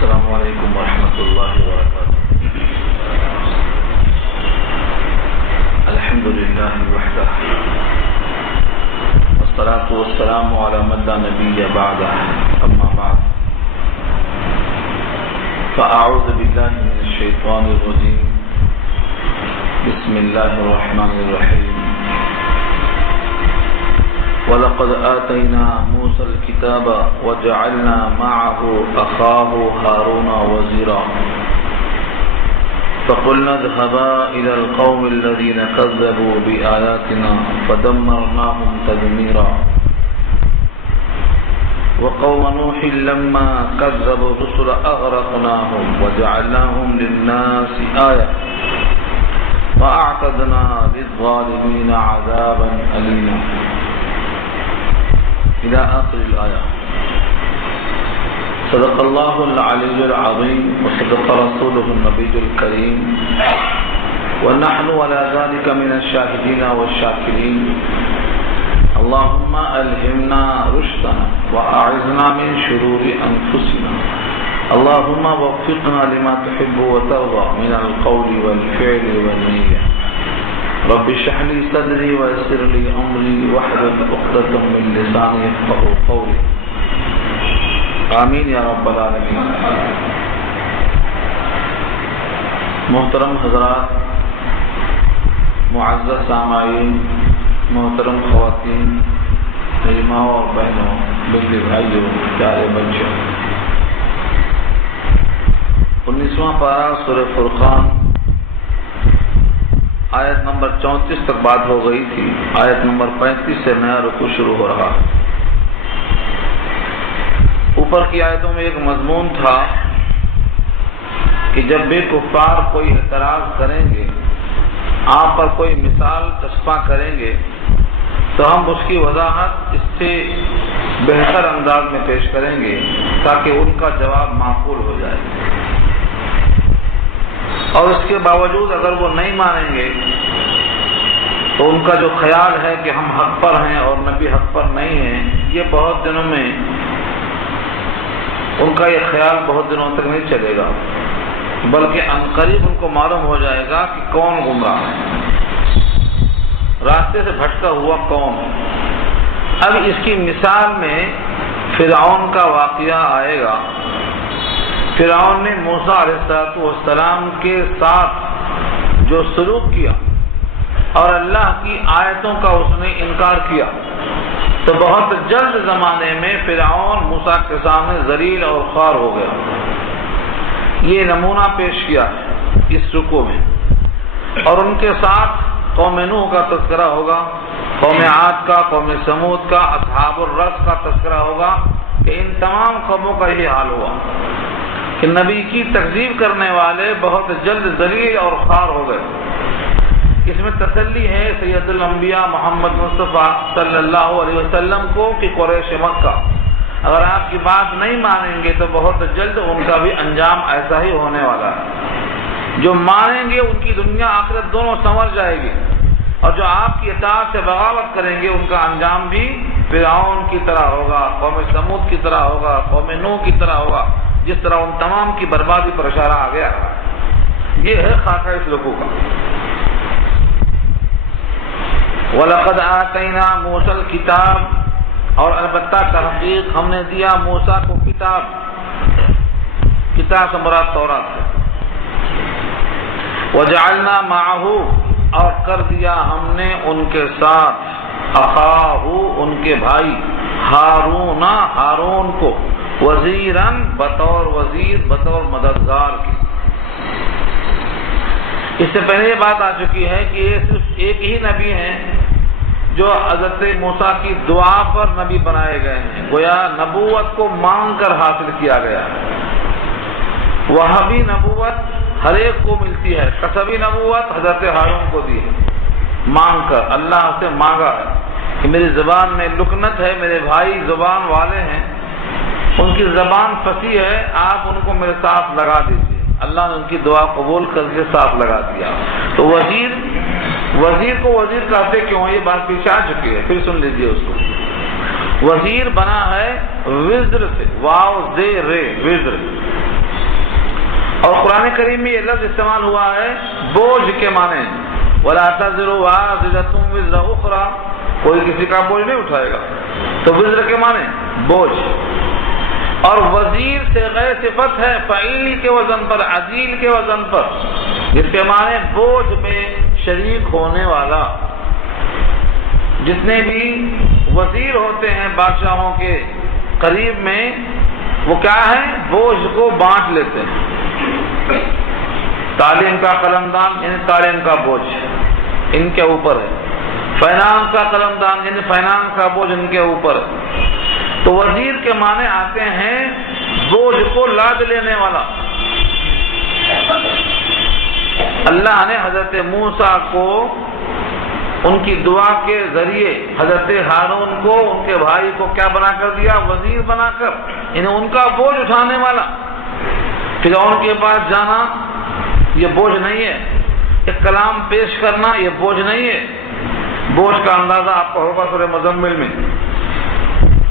السلام علیکم ورحمۃ اللہ وبرکاتہ۔ الحمد للہ وحدہ والصلاة والسلام علی من لا نبی بعدہ، اما بعد فاعوذ باللہ من الشیطان الرجیم، بسم اللہ الرحمن الرحیم۔ وَلَقَدْ آتَيْنَا مُوسَى الْكِتَابَ وَجَعَلْنَا مَعَهُ أَخَاهُ هَارُونَ وَزِيرًا فَقُلْنَا اذْهَبَا إِلَى الْقَوْمِ الَّذِينَ كَذَّبُوا بِآيَاتِنَا فَدَمَّرْنَاهُمْ تَدْمِيرًا وَقَوْمَ نُوحٍ لَمَّا كَذَّبُوا الرُّسُلَ أَغْرَقْنَاهُمْ وَجَعَلْنَاهُمْ لِلنَّاسِ آيَةً وَأَعْتَدْنَا لِلظَّالِمِينَ عَذَابًا أَلِيمًا إلى آخر الآية۔ صدق الله العلي العظيم وصدق رسوله النبي الكريم ونحن على ذلك من الشاهدين والشاكرين۔ اللهم ألهمنا رشدنا وأعذنا من شرور أنفسنا، اللهم وفقنا لما تحب وترضى من القول والفعل والنية۔ رب اشرح لي صدري ويسر لي امري واحلل عقدة من لساني يفقهوا قولي، آمین یا رب العالمین۔ محترم حضرات، معزز سامعین، محترم خواتین، میری ماں اور بہنوں، بزرگ بھائیوں، پیارے بچوں، 19واں پارہ سورہ فرقان آیت نمبر 34 تک بات ہو گئی تھی۔ آیت نمبر 35 سے نیا رکوع شروع ہو رہا۔ اوپر کی آیتوں میں ایک مضمون تھا کہ جب بھی کفار کوئی اعتراض کریں گے، آپ پر کوئی مثال چسپاں کریں گے، تو ہم اس کی وضاحت اس سے بہتر انداز میں پیش کریں گے تاکہ ان کا جواب معقول ہو جائے۔ اور اس کے باوجود اگر وہ نہیں مانیں گے تو ان کا جو خیال ہے کہ ہم حق پر ہیں اور نبی حق پر نہیں ہیں، یہ بہت دنوں میں ان کا یہ خیال بہت دنوں تک نہیں چلے گا، بلکہ عنقریب ان کو معلوم ہو جائے گا کہ کون گمراہ ہے، راستے سے بھٹکا ہوا کون۔ اب اس کی مثال میں فرعون کا واقعہ آئے گا۔ فرعون نے موسیٰ علیہ السلام کے ساتھ جو سلوک کیا اور اللہ کی آیتوں کا اس نے انکار کیا، تو بہت جلد زمانے میں فرعون موسیٰ کے سامنے ذلیل اور خوار ہو گیا۔ یہ نمونہ پیش کیا ہے اس رکوع میں، اور ان کے ساتھ قوم نوح کا تذکرہ ہوگا، قوم عاد کا، قوم سمود کا، اصحاب الرس کا تذکرہ ہوگا کہ ان تمام قوموں کا یہ حال ہوا کہ نبی کی تکذیب کرنے والے بہت جلد ذلیل اور خوار ہو گئے۔ اس میں تسلی ہے سید الانبیاء محمد مصطفیٰ صلی اللہ علیہ وسلم کو کہ قریش مکہ اگر آپ کی بات نہیں مانیں گے تو بہت جلد ان کا بھی انجام ایسا ہی ہونے والا ہے۔ جو مانیں گے ان کی دنیا آخرت دونوں سنور جائے گی، اور جو آپ کی اطاعت سے بغاوت کریں گے ان کا انجام بھی فرعون کی طرح ہوگا، قوم سمود کی طرح ہوگا، قوم نوح کی طرح ہوگا، جس طرح ان تمام کی بربادی پر اشارہ آ گیا۔ یہ ہے خاکہ اس رکوع کا۔ وَلَقَدْ آتَيْنَا مُوسَى الْكِتَابَ، اور البتہ تحقیق ہم نے دیا موسیٰ کو کتاب، کتاب سے مراد تورات ہے۔ وَجَعَلْنَا مَعَهُ، اور کر دیا ہم نے ان کے ساتھ، اخاہ، ان کے بھائی، ہارون، ہارون کو، وزیراً، بطور وزیر، بطور مددگار کی۔ اس سے پہلے یہ بات آ چکی ہے کہ یہ صرف ایک ہی نبی ہیں جو حضرت موسیٰ کی دعا پر نبی بنائے گئے ہیں، گویا نبوت کو مانگ کر حاصل کیا گیا ہے۔ وہابی نبوت ہر ایک کو ملتی ہے، قصبی نبوت حضرت ہارون کو دی ہے، مانگ کر، اللہ سے مانگا ہے کہ میری زبان میں لکنت ہے، میرے بھائی زبان والے ہیں، ان کی زبان فصیح ہے، آپ ان کو میرے ساتھ لگا دیجیے۔ اللہ نے ان کی دعا قبول کر کے ساتھ لگا دیا۔ تو وزیر کو وزیر کہتے کیوں؟ یہ بات پیچھے آ چکی ہے، پھر سن لیجیے اس کو۔ وزیر بنا ہے وزر سے، واو زے رے، وزر، اور قرآن کریم میں یہ لفظ استعمال ہوا ہے بوجھ کے معنی، وَلَا تَزِرُ وَازِرَةٌ وِزْرَ أُخْرَى، کوئی کسی کا بوجھ نہیں اٹھائے گا، تو وزر کے معنی بوجھ۔ اور وزیر سے غیر صفت ہے فعیل کے وزن پر، عزیل کے وزن پر، جس کے معنی بوجھ میں شریک ہونے والا۔ جتنے بھی وزیر ہوتے ہیں بادشاہوں کے قریب میں، وہ کیا ہے؟ بوجھ کو بانٹ لیتے ہیں۔ تعلیم کا قلمدان یعنی تعلیم کا بوجھ ان کے اوپر ہے، فائنانس کا قلمدان یعنی فائنانس کا بوجھ ان کے اوپر ہے۔ تو وزیر کے معنی آتے ہیں بوجھ کو لاد لینے والا۔ اللہ نے حضرت موسیٰ کو ان کی دعا کے ذریعے حضرت ہارون کو ان کے بھائی کو کیا بنا کر دیا؟ وزیر بنا کر، انہیں ان کا بوجھ اٹھانے والا۔ فرعون کے پاس جانا یہ بوجھ نہیں ہے، ایک کلام پیش کرنا یہ بوجھ نہیں ہے۔ بوجھ کا اندازہ آپ کو ہوگا سورہ مزمل میں،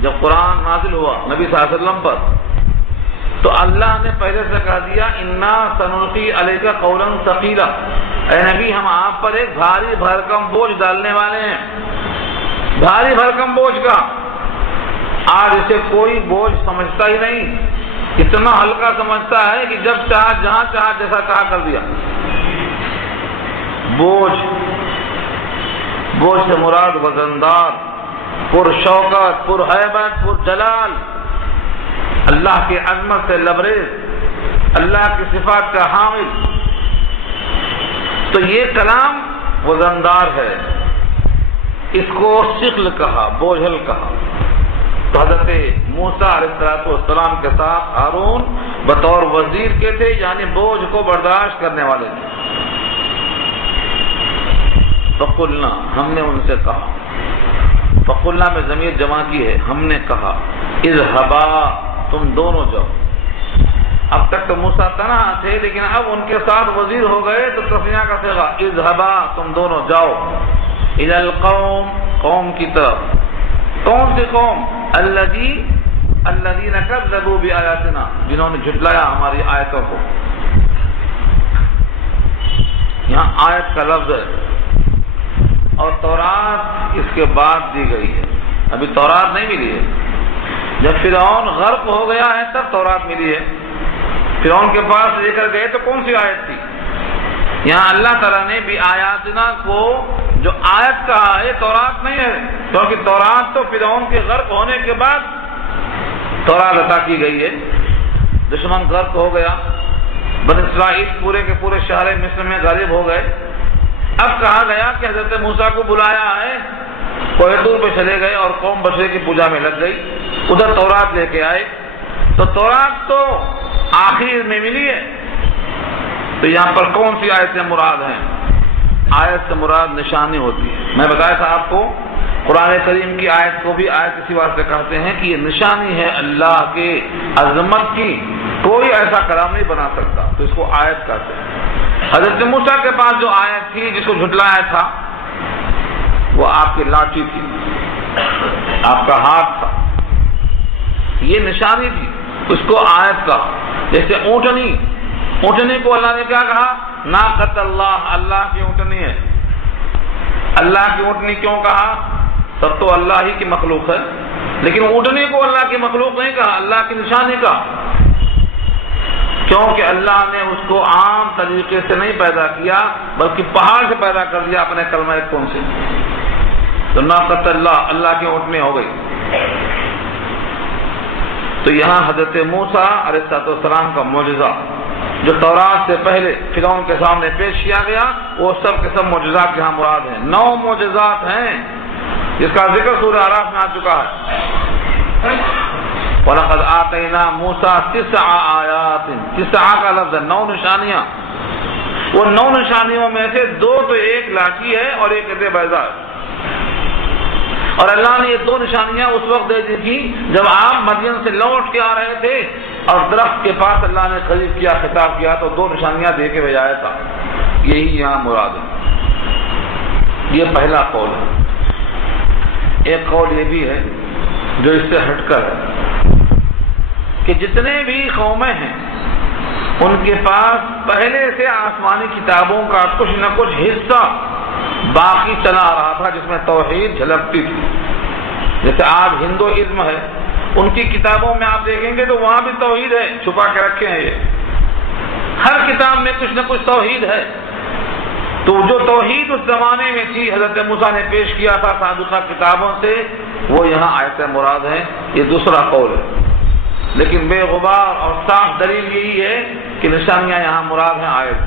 جب قرآن نازل ہوا نبی صلی اللہ علیہ وسلم پر، تو اللہ نے پہلے سے کہہ دیا انا سنلقی علیک قولا ثقیلا، اے نبی ہم آپ پر ایک بھاری بھرکم بوجھ ڈالنے والے ہیں۔ بھاری بھرکم بوجھ کا آج اسے کوئی بوجھ سمجھتا ہی نہیں، اتنا ہلکا سمجھتا ہے کہ جب چاہا جہاں چاہا جیسا چاہا کر دیا۔ بوجھ سے مراد وزندار، پر شوکت، پر ہیبت، پر جلال، اللہ کی عظمت سے لبریز، اللہ کی صفات کا حامل۔ تو یہ کلام وزندار ہے، اس کو ثقل کہا، بوجھل کہا۔ تو حضرت موسیٰ علیہ السلام کے ساتھ ہارون بطور وزیر کے تھے، یعنی بوجھ کو برداشت کرنے والے تھے۔ فقلنا، ہم نے ان سے کہا، فقلنا میں ضمیر جمع کی ہے، ہم نے کہا اذهبا، تم دونوں جاؤ۔ اب تک تو موسیٰ تنہا تھے، لیکن اب ان کے ساتھ وزیر ہو گئے تو تسنیہ کا صیغہ اذهبا، تم دونوں جاؤ، الى القوم، قوم کی طرف۔ کون سی قوم؟ الذین کذبوا بآیاتنا، جنہوں نے جھٹلایا ہماری آیتوں کو۔ یہاں آیت کا لفظ ہے، اور تورات اس کے بعد دی گئی ہے، ابھی تورات نہیں ملی ہے۔ جب فرعون غرق ہو گیا ہے تب تورات ملی ہے۔ فرعون کے پاس لے کر گئے تو کون سی آیت تھی؟ یہاں اللہ تعالیٰ نے بھی آیاتنا کو جو آیت کہا ہے تورات نہیں ہے، کیونکہ تورات تو فرعون کے غرق ہونے کے بعد تورات عطا کی گئی ہے۔ دشمن غرق ہو گیا، بنی اسرائیل پورے کے پورے شہر مصر میں غالب ہو گئے۔ اب کہا گیا کہ حضرت موسیٰ کو بلایا ہے، کوہ طور پہ چلے گئے اور قوم بچڑے کی پوجا میں لگ گئی، ادھر تورات لے کے آئے۔ تو تورات تو آخر میں ملی ہے، تو یہاں پر کون سی آیتیں مراد ہیں؟ آیت سے مراد نشانی ہوتی ہے۔ میں بتایا تھا آپ کو، قرآن کریم کی آیت کو بھی آیت اسی واسطے کہتے ہیں کہ یہ نشانی ہے اللہ کے عظمت کی، کوئی ایسا کلام نہیں بنا سکتا، تو اس کو آیت کہتے ہیں۔ حضرت موسیٰ کے پاس جو آیت تھی جس کو جھٹلایا تھا، وہ آپ کی لاٹھی تھی، آپ کا ہاتھ تھا، یہ نشانی تھی، اس کو آیت کہا۔ جیسے اونٹنی، اونٹنی کو اللہ نے کیا کہا؟ ناقۃ اللہ، اللہ کی اونٹنی ہے۔ اللہ کی اونٹنی کیوں کہا؟ تب تو اللہ ہی کی مخلوق ہے، لیکن اونٹنی کو اللہ کی مخلوق نہیں کہا، اللہ کی نشانی کہا، کیونکہ اللہ نے اس کو عام طریقے سے نہیں پیدا کیا بلکہ پہاڑ سے پیدا کر دیا اپنے کلمہ کن سے۔ تو ناقۃ اللہ، اللہ کی اونٹنی ہو گئی۔ تو یہاں حضرت موسیٰ علیہ السلام کا معجزہ جو تورات سے پہلے فرعون کے سامنے پیش کیا گیا، وہ سب کے سب معجزات یہاں مراد ہیں۔ 9 معجزات ہیں جس کا ذکر سورہ اعراف میں آ چکا ہے۔ وَلَقَدْ آتَيْنَا مُوسَىٰ 9 آیات، 9 کا لفظ ہے، 9 نشانیاں۔ وہ 9 نشانیوں میں سے 2 تو ایک لاٹھی ہے اور ایک عصا بیضاء ہے۔ اور اللہ نے یہ 2 نشانیاں اس وقت دے دی تھی جب آپ مدین سے لوٹ کے آ رہے تھے اور درخت کے پاس اللہ نے قریب کیا، خطاب کیا، تو 2 نشانیاں دے کے بھیجایا تھا۔ یہی یہاں مراد ہے۔ یہ پہلا قول ہے۔ ایک قول یہ بھی ہے جو اس سے ہٹ کر ہے کہ جتنے بھی قومیں ہیں ان کے پاس پہلے سے آسمانی کتابوں کا کچھ نہ کچھ حصہ باقی چلا آ رہا تھا، جس میں توحید جھلکتی تھی. جیسے آج ہندوازم ہے، ان کی کتابوں میں آپ دیکھیں گے تو وہاں بھی توحید ہے، چھپا کے رکھے ہیں. یہ ہر کتاب میں کچھ نہ کچھ توحید ہے. تو جو توحید اس زمانے میں تھی، حضرت موسیٰ نے پیش کیا تھا سابقہ کتابوں سے، وہ یہاں آیت مراد ہے. یہ دوسرا قول ہے، لیکن بے غبار اور صاف دلیل یہی ہے کہ نشانیاں یہاں مراد ہیں. آیت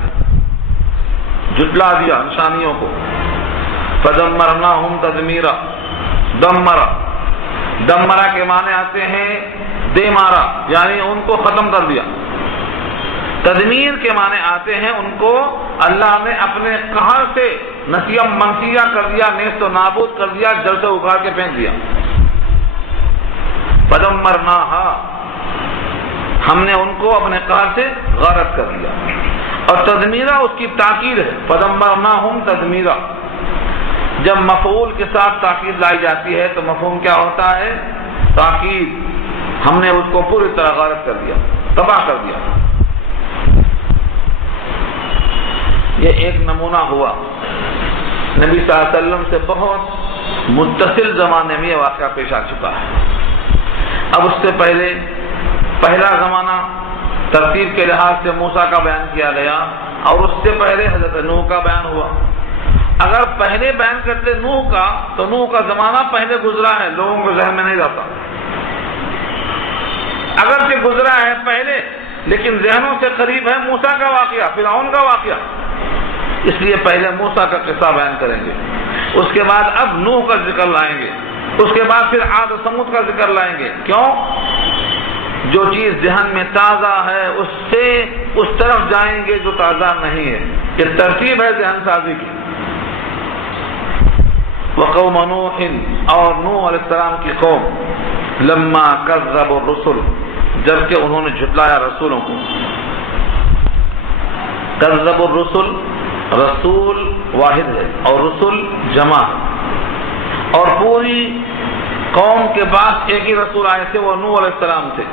جٹلا دیا نشانیوں کو. فدمرناہم تدمیرا. دمرا کے معنی آتے ہیں دے مارا، یعنی ان کو ختم کر دیا. تدمیر کے معنی آتے ہیں ان کو اللہ نے اپنے قہر سے نسیہ منسیہ کر دیا، نیست و نابود کر دیا، جل سے اکھاڑ کے پھینک دیا. فدمرناہا، ہم نے ان کو اپنے قہر سے غارت کر دیا. اور تدمیرہ اس کی تاکید ہے. فدمرناہم تدمیرہ. جب مفعول کے ساتھ تاکید لائی جاتی ہے تو مفہوم کیا ہوتا ہے؟ تاکید. ہم نے اس کو پوری طرح غارت کر دیا، تباہ کر دیا. یہ ایک نمونہ ہوا. نبی صلی اللہ علیہ وسلم سے بہت متصل زمانے میں یہ واقعہ پیش آ چکا ہے. اب اس سے پہلے پہلا زمانہ ترتیب کے لحاظ سے موسیٰ کا بیان کیا گیا، اور اس سے پہلے حضرت نوح کا بیان ہوا. اگر پہلے بیان کرتے نوح کا تو نوح کا زمانہ پہلے گزرا ہے، لوگوں کے ذہن میں نہیں رہتا. اگرچہ گزرا ہے پہلے، لیکن ذہنوں سے قریب ہے موسیٰ کا واقعہ، فرعون کا واقعہ. اس لیے پہلے موسیٰ کا قصہ بیان کریں گے، اس کے بعد اب نوح کا ذکر لائیں گے، اس کے بعد پھر عاد و ثمود کا ذکر لائیں گے. کیوں؟ جو چیز ذہن میں تازہ ہے اس سے اس طرف جائیں گے جو تازہ نہیں ہے. یہ ترتیب ہے ذہن سازی کی. وقوم نوح، اور نوح علیہ السلام کی قوم، لما کذبوا الرسل، جبکہ انہوں نے جھٹلایا رسولوں کو. کذبوا الرسل، رسول واحد ہے اور رسول جمع ہے، اور پوری قوم کے پاس ایک ہی رسول آئے تھے، وہ نوح علیہ السلام تھے.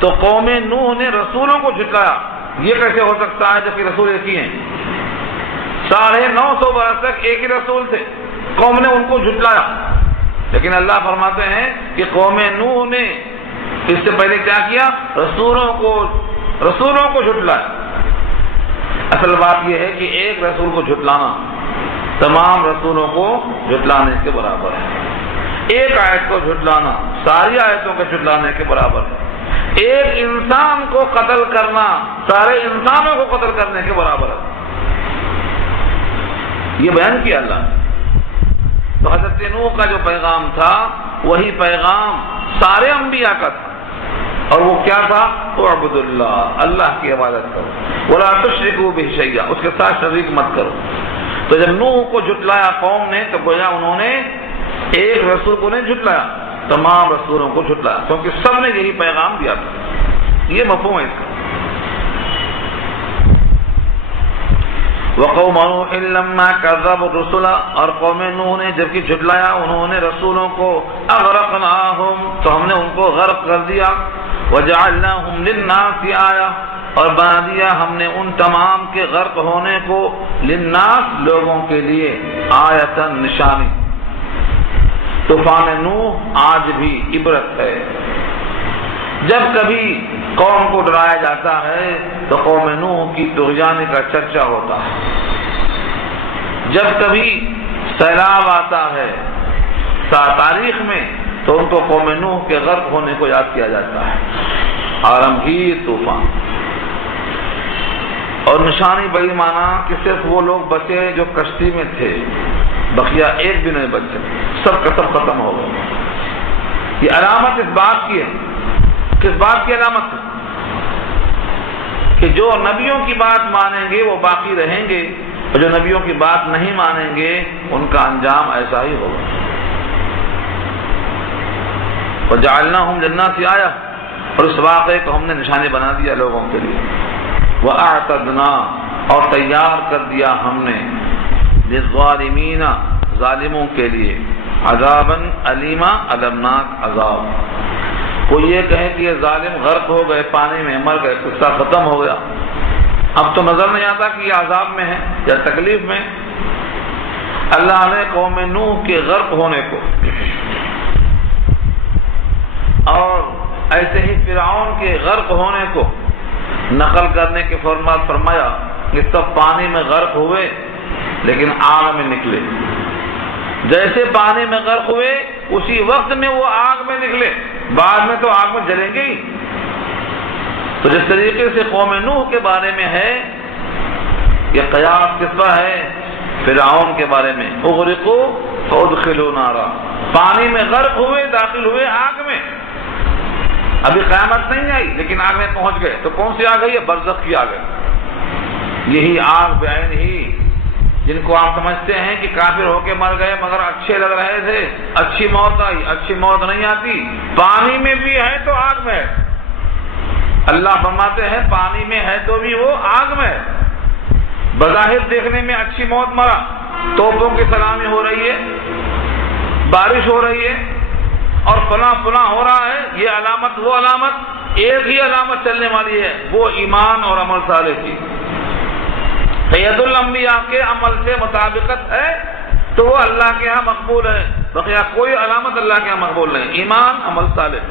تو قوم نوح نے رسولوں کو جھٹلایا. یہ کیسے ہو سکتا ہے جبکہ رسول ایک ہی ہیں؟ 950 برس تک ایک ہی رسول تھے، قوم نے ان کو جھٹلایا. لیکن اللہ فرماتے ہیں کہ قوم نوح نے اس سے پہلے کیا کیا؟ رسولوں کو جھٹلایا. اصل بات یہ ہے کہ ایک رسول کو جھٹلانا تمام رسولوں کو جھٹلانے کے برابر ہے. ایک آیت کو جھٹلانا ساری آیتوں کے جھٹلانے کے برابر ہے. ایک انسان کو قتل کرنا سارے انسانوں کو قتل کرنے کے برابر ہے. یہ بیان کیا اللہ نے. تو حضرت نوح کا جو پیغام تھا وہی پیغام سارے انبیاء کا تھا، اور وہ کیا تھا؟ اعبدوا اللہ، اللہ کی عبادت کرو، ولا تشرکوا بہ شیئا، اس کے ساتھ شریک مت کرو. تو جب نوح کو جھٹلایا قوم نے تو گویا انہوں نے ایک رسول کو نہیں جھٹلایا، تمام رسولوں کو جھٹلایا، کیونکہ سب نے یہی پیغام دیا تھا. یہ مفہوم ہے اس کا. وقوم نوح لما كذبوا الرسل، اور قوم نوح نے جبکہ جھٹلایا انہوں نے رسولوں کو، اغرقناہم، تو ہم نے ان کو غرق کر دیا. وجعلناہم للناس آیہ، اور بنا دیا ہم نے ان تمام کے غرق ہونے کو للناس، لوگوں کے لیے، آیتن، نشانی. طوفان نوح آج بھی عبرت ہے. جب کبھی قوم کو ڈرایا جاتا ہے تو قوم نوح کی طغیان کا چرچا ہوتا ہے. جب کبھی سیلاب آتا ہے تاریخ میں تو ان کو قوم نوح کے غرق ہونے کو یاد کیا جاتا ہے. عالمگیر طوفان. اور نشانی بڑی مانا کہ صرف وہ لوگ بچے جو کشتی میں تھے، بقیہ ایک بھی نہیں بچے، سب کا سب ختم ہو گئے. یہ علامت اس بات کی ہے. کس بات کی علامت ہے؟ کہ جو نبیوں کی بات مانیں گے وہ باقی رہیں گے، اور جو نبیوں کی بات نہیں مانیں گے ان کا انجام ایسا ہی ہوگا. وجعلناہم للناس آیہ، اور اس واقعے کو ہم نے نشانی بنا دیا لوگوں کے لیے. وَأَعْتَدْنَا، اور تیار کر دیا ہم نے، لِلظَّالِمِينَ، ظالموں کے لیے، عذاباً علیما، المناک عذاب. کوئی یہ کہے کہ یہ ظالم غرق ہو گئے، پانی میں مر گئے، قصہ ختم ہو گیا، اب تو نظر نہیں آتا کہ یہ عذاب میں ہے یا تکلیف میں۔ اللہ نے قوم نوح کے غرق ہونے کو اور ایسے ہی فرعون کے غرق ہونے کو نقل کرنے کے فرمایا کہ سب پانی میں غرق ہوئے لیکن آگ میں نکلے۔ جیسے پانی میں غرق ہوئے اسی وقت میں وہ آگ میں نکلے، بعد میں تو آگ میں جلیں گے ہی۔ تو جس طریقے سے قوم نوح کے بارے میں ہے، یہ قیاس کس پر ہے؟ فرعون کے بارے میں، اغرقوا فادخلوا نارا، پانی میں غرق ہوئے، داخل ہوئے آگ میں، ابھی قیامت نہیں آئی لیکن آگ میں پہنچ گئے۔ تو کون سی آگ ہے؟ یہ برزخ کی آگ ہے، یہی آگ بعین ہی جن کو آپ سمجھتے ہیں کہ کافر ہو کے مر گئے مگر اچھے لگ رہے تھے، اچھی موت آئی، اچھی موت نہیں آتی، پانی میں بھی ہے تو آگ میں ہے۔ اللہ فرماتے ہیں پانی میں ہے تو بھی وہ آگ میں ہے۔ بظاہر دیکھنے میں اچھی موت مرا، توپوں کی سلامی ہو رہی ہے، بارش ہو رہی ہے اور فلاں فلاں ہو رہا ہے، یہ علامت وہ علامت، ایک ہی علامت چلنے والی ہے، وہ ایمان اور عمل صالح کی۔ سید الانبیاء کے عمل سے مطابقت ہے تو وہ اللہ کے ہاں مقبول ہے، بقیہ کوئی علامت اللہ کے ہاں مقبول نہیں۔ ایمان، عمل صالح،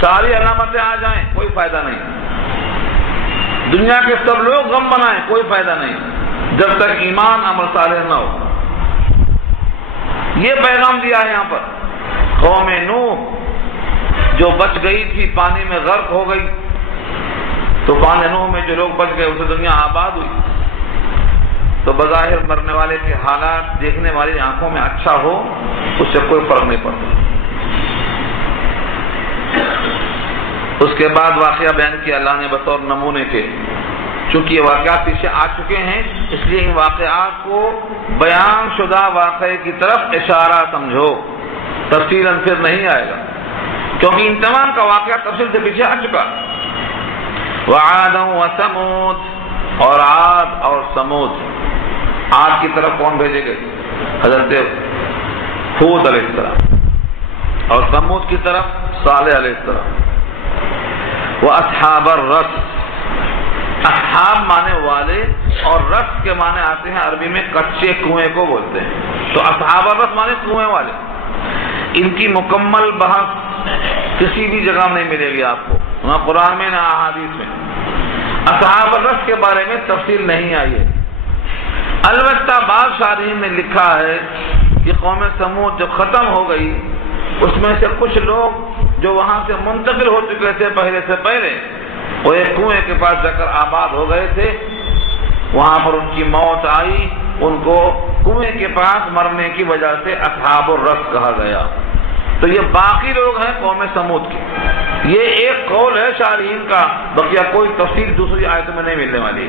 ساری علامتیں آ جائیں کوئی فائدہ نہیں، دنیا کے سب لوگ غم بنائیں کوئی فائدہ نہیں جب تک ایمان عمل صالح نہ ہو۔ یہ پیغام دیا ہے یہاں پر۔ قوم نوح جو بچ گئی تھی پانی میں غرق ہو گئی، طوفان نوح میں جو لوگ بچ گئے اسے دنیا آباد ہوئی، تو بظاہر مرنے والے کے حالات دیکھنے والی آنکھوں میں اچھا ہو اس سے کوئی فرق نہیں پڑتا۔ اس کے بعد واقعہ بیان کیا اللہ نے بطور نمونے کے، چونکہ یہ واقعات پیچھے آ چکے ہیں اس لیے ان واقعات کو بیان شدہ واقعے کی طرف اشارہ سمجھو، تفصیلاً پھر نہیں آئے گا کیونکہ ان تمام کا واقعہ تفصیل سے پیچھے آ چکا۔ وعاد وثمود، اور عاد اور سمود، عاد کی طرف کون بھیجے گئے؟ حضرت ہود علیہ السلام، اور سمود کی طرف صالح علیہ السلام۔ وَأَصْحَابَ الرَّسِّ، اصحاب مانے والے اور رس کے معنی آتے ہیں عربی میں کچے کنویں کو بولتے ہیں، تو اصحاب الرس مانے کنویں والے۔ ان کی مکمل بحث کسی بھی جگہ نہیں ملے گی آپ کو، نہ قرآن میں نہ احادیث میں۔ اصحاب الرس کے بارے میں تفصیل نہیں آئی ہے، البتہ بعض شارحین نے لکھا ہے کہ قوم سمود جب ختم ہو گئی اس میں سے کچھ لوگ جو وہاں سے منتقل ہو چکے تھے پہلے سے پہلے، وہ ایک کنویں کے پاس جا کر آباد ہو گئے تھے، وہاں پر ان کی موت آئی، ان کو کنویں کے پاس مرنے کی وجہ سے اصحاب الرس کہا گیا۔ تو یہ باقی لوگ ہیں قوم سمود کے، یہ ایک قول ہے شارحین کا، بقیہ کوئی تفصیل دوسری آیتوں میں نہیں ملنے والی۔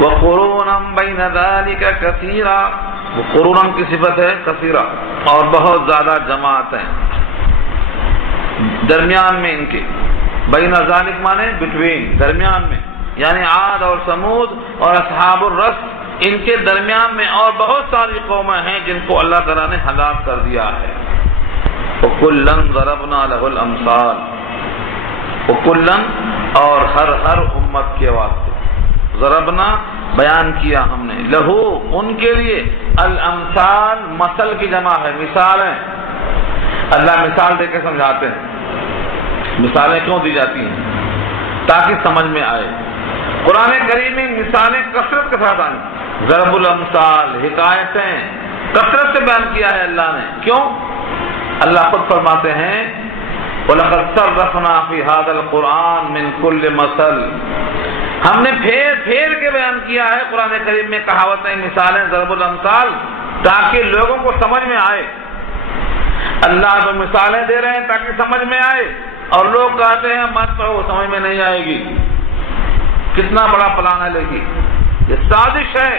وَقُرُونًا بَيْنَ ذَلِكَ كَثِيرًا، وہ قرون کی صفت ہے کثیرہ، اور بہت زیادہ جماعت ہیں درمیان میں ان کے، بین ذالک مانے بٹوین، درمیان میں، یعنی عاد اور سمود اور اصحاب الرس، ان کے درمیان میں اور بہت ساری قومیں ہیں جن کو اللہ تعالیٰ نے ہلاک کر دیا ہے۔ وَكُلًّا ضَرَبْنَا لَهُ الْأَمْثَالَ، وَكُلًّا اور ہر امت کے واسطے، ضربنا بیان کیا ہم نے، لہو ان کے لیے، الامثال مثل کی جمع ہے، مثالیں۔ اللہ مثال دے کے سمجھاتے ہیں، مثالیں کیوں دی جاتی ہیں؟ تاکہ سمجھ میں آئے۔ قرآن کریم میں مثالیں کثرت کے ساتھ آئیں، ضرب الامثال، حکایتیں کثرت سے بیان کیا ہے اللہ نے، کیوں؟ اللہ خود فرماتے ہیں وَلَقَدْ صَرَّفْنَا فِي هَذَا الْقُرْآنِ مِنْ كُلِّ مَثَلٍ، ہم نے پھیر کے بیان کیا ہے قرآن کریم میں کہاوتیں، مثالیں، ضرب الامثال، تاکہ لوگوں کو سمجھ میں آئے۔ اللہ تو مثالیں دے رہے ہیں تاکہ سمجھ میں آئے، اور لوگ کہتے ہیں مت پڑھو سمجھ میں نہیں آئے گی۔ کتنا بڑا پلان ہے، لیکن یہ سازش ہے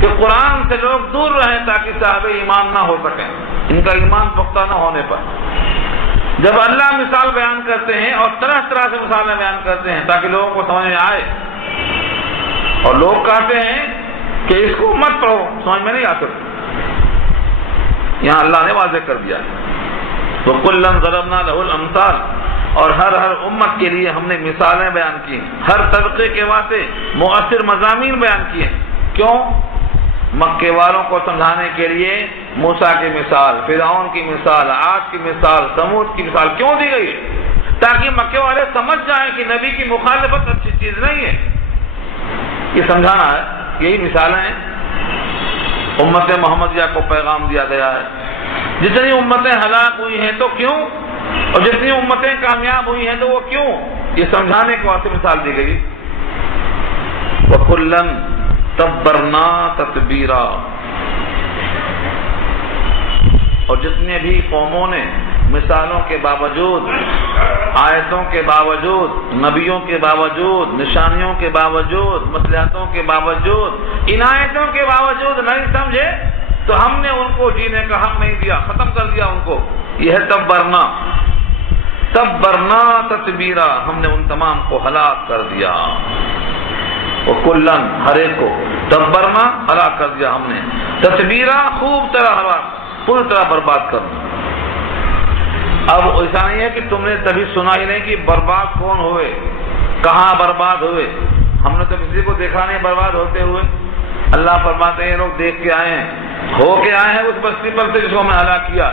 کہ قرآن سے لوگ دور رہیں تاکہ صاحب ایمان نہ ہو سکیں، ان کا ایمان پختہ نہ ہونے پر۔ جب اللہ مثال بیان کرتے ہیں اور طرح طرح سے مثالیں بیان کرتے ہیں تاکہ لوگوں کو سمجھ میں آئے، اور لوگ کہتے ہیں کہ اس کو مت پڑھو سمجھ میں نہیں آ سکتا۔ یہاں اللہ نے واضح کر دیا ہے. وَكُلًّا ضَرَبْنَا لَهُ الْأَمْثَالَ، اور ہر امت کے لیے ہم نے مثالیں بیان کی، ہر طبقے کے واسطے مؤثر مضامین بیان کیے. کیوں؟ مکے والوں کو سمجھانے کے لیے موسیٰ کی مثال، فرعون کی مثال، عاد کی مثال، سمود کی مثال کیوں دی گئی؟ تاکہ مکے والے سمجھ جائیں کہ نبی کی مخالفت اچھی چیز نہیں ہے. یہ سمجھانا ہے، یہی مثالیں ہیں. امت محمدیہ کو پیغام دیا گیا ہے. جتنی امتیں ہلاک ہوئی ہیں تو کیوں، اور جتنی امتیں کامیاب ہوئی ہیں تو وہ کیوں، یہ سمجھانے کے واسطے مثال دی گئی. وَكُلًّا تَبَّرْنَا تَتْبِيرًا، اور جتنے بھی قوموں نے مثالوں کے باوجود، آیتوں کے باوجود، نبیوں کے باوجود، نشانیوں کے باوجود، مصلحتوں کے باوجود، عنایتوں کے باوجود نہیں سمجھے تو ہم نے ان کو جینے کا حق نہیں دیا، ختم کر دیا ان کو. یہ ہے تبرنا. تبرنا تتبیرا، ہم نے ان تمام کو ہلاک کر دیا. وَكُلًّا، ہر ایک کو، تبرنا ہلاک کر دیا ہم نے، تتبیرا خوب طرح ہلاک، پوری طرح برباد کر دیا. اب ایسا نہیں ہے کہ تم نے کبھی سنا ہی نہیں کہ برباد کون ہوئے، کہاں برباد ہوئے. ہم نے تو کسی کو دیکھا نہیں برباد ہوتے ہوئے. اللہ فرماتے ہیں یہ لوگ دیکھ کے آئے ہیں، ہو کے آئے ہیں اس بستی پر سے جس کو ہم نے ہلاک کیا.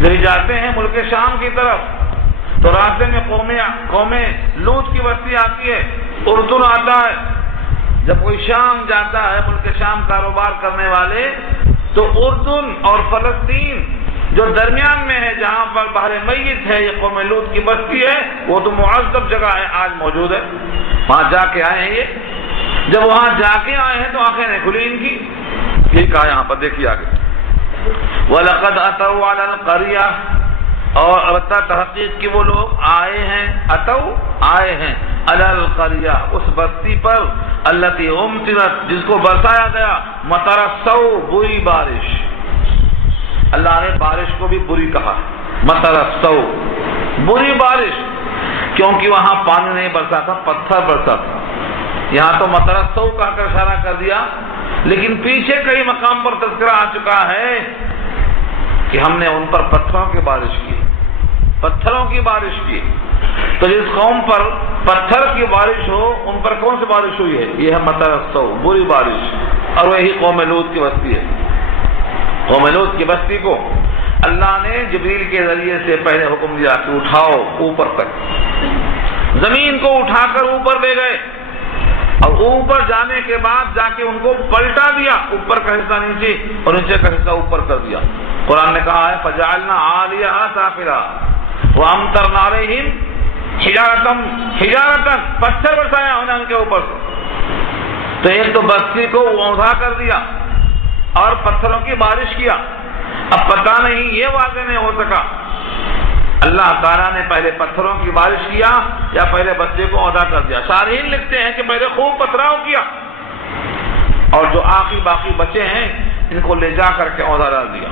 جب جاتے ہیں ملک شام کی طرف تو راستے میں قومیں لوط کی بستی آتی ہے، اردن آتا ہے. جب کوئی شام جاتا ہے، ملک شام کاروبار کرنے والے، تو اردن اور فلسطین جو درمیان میں ہے، جہاں پر بحر میت ہے، یہ قوم لوط کی بستی ہے، وہ تو معذب جگہ ہے، آج موجود ہے. وہاں جا کے آئے ہیں یہ. جب وہاں جا کے آئے ہیں تو آنکھیں نہیں کھلی ان کی. یہ کہا یہاں پر دیکھیے آگے، وَلَقَدْ أَتَوْا عَلَى الْقَرْيَةِ، اور البتہ تحقیق کہ وہ لوگ آئے ہیں، آئے ہیں علی القریہ، اس بستی پر، التی امطرت، جس کو برسایا گیا، مطر السوء، بری بارش. اللہ نے بارش کو بھی بری کہا، مطر السوء، بری بارش. کیونکہ وہاں پانی نہیں برسا تھا، پتھر برسا تھا. یہاں تو مطر السوء کہہ کر اشارہ کر دیا، لیکن پیچھے کئی مقام پر تذکرہ آ چکا ہے کہ ہم نے ان پر پتھروں کی بارش کی، پتھروں کی بارش کی. تو جس قوم پر پتھر کی بارش ہو، ان پر کون سی بارش ہوئی ہے؟ یہ ہے مطر السوء، بری بارش. اور وہی قوم لوط کی بستی ہے. قوم لوط کی بستی کو اللہ نے جبریل کے ذریعے سے پہلے حکم دیا کہ اٹھاؤ اوپر تک. زمین کو اٹھا کر اوپر لے گئے، اور اوپر جانے کے بعد جا کے ان کو پلٹا دیا، اوپر کا حصہ نیچے اور نیچے کا حصہ اوپر کر دیا. قرآن نے کہا ہے فَجَعَلْنَا عَالِيَهَا سَافِلًا وَأَمْطَرْنَا عَلَيْهِمْ حِجَارَةً، پتھر برسایا انہیں ان کے اوپر سے. تو ایک تو بستی کو اوندھا کر دیا اور پتھروں کی بارش کیا. اب پتہ نہیں، یہ واضح نہیں ہو سکا اللہ تعالیٰ نے پہلے پتھروں کی بارش کیا یا پہلے بستی کو اوندھا کر دیا. شارحین لکھتے ہیں کہ پہلے خوب پتھراؤ کیا، اور جو آخری باقی بچے ہیں ان کو لے جا کر کے اوندھا ڈال دیا.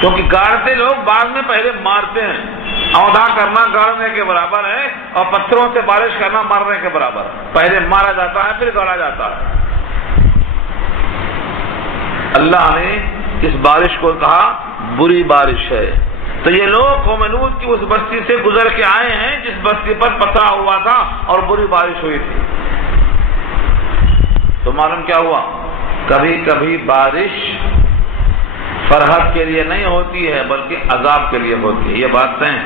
کیونکہ گاڑتے لوگ بعد میں پہلے مارتے ہیں. اوندھا کرنا گاڑنے کے برابر ہے، اور پتھروں سے بارش کرنا مارنے کے برابر. پہلے مارا جاتا ہے پھر گاڑا جاتا ہے. اللہ نے اس بارش کو کہا بری بارش ہے. تو یہ لوگ قوم لوط کی اس بستی سے گزر کے آئے ہیں جس بستی پر پتھرا ہوا تھا اور بری بارش ہوئی تھی. تو معلوم کیا ہوا، کبھی کبھی بارش فرحت کے لیے نہیں ہوتی ہے بلکہ عذاب کے لیے ہوتی ہے. یہ بات طے ہے.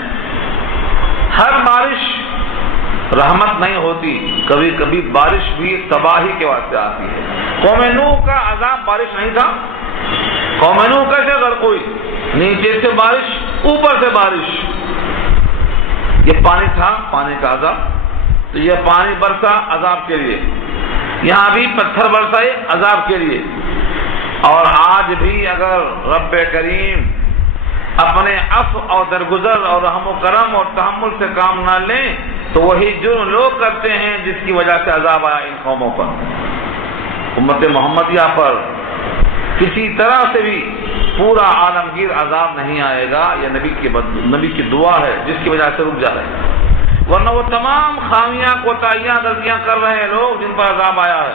ہر بارش رحمت نہیں ہوتی، کبھی کبھی بارش بھی تباہی کے واسطے آتی ہے. قوم نوح کا عذاب بارش نہیں تھا. قوم نوح کیسے غرق ہوئی؟ نیچے سے بارش، اوپر سے بارش. یہ پانی تھا، پانی کا عذاب. تو یہ پانی برسا عذاب کے لیے، یہاں بھی پتھر برسائے عذاب کے لیے. اور آج بھی اگر رب کریم اپنے عفو اور درگزر اور رحم و کرم اور تحمل سے کام نہ لیں تو وہی جرم لوگ کرتے ہیں جس کی وجہ سے عذاب آیا ان قوموں پر. امت محمدیہ پر کسی طرح سے بھی پورا عالمگیر عذاب نہیں آئے گا. یہ نبی کی دعا ہے جس کی وجہ سے رک جا رہے ہیں، ورنہ وہ تمام خامیاں کوتاہیاں غلطیاں کر رہے ہیں لوگ جن پر عذاب آیا ہے.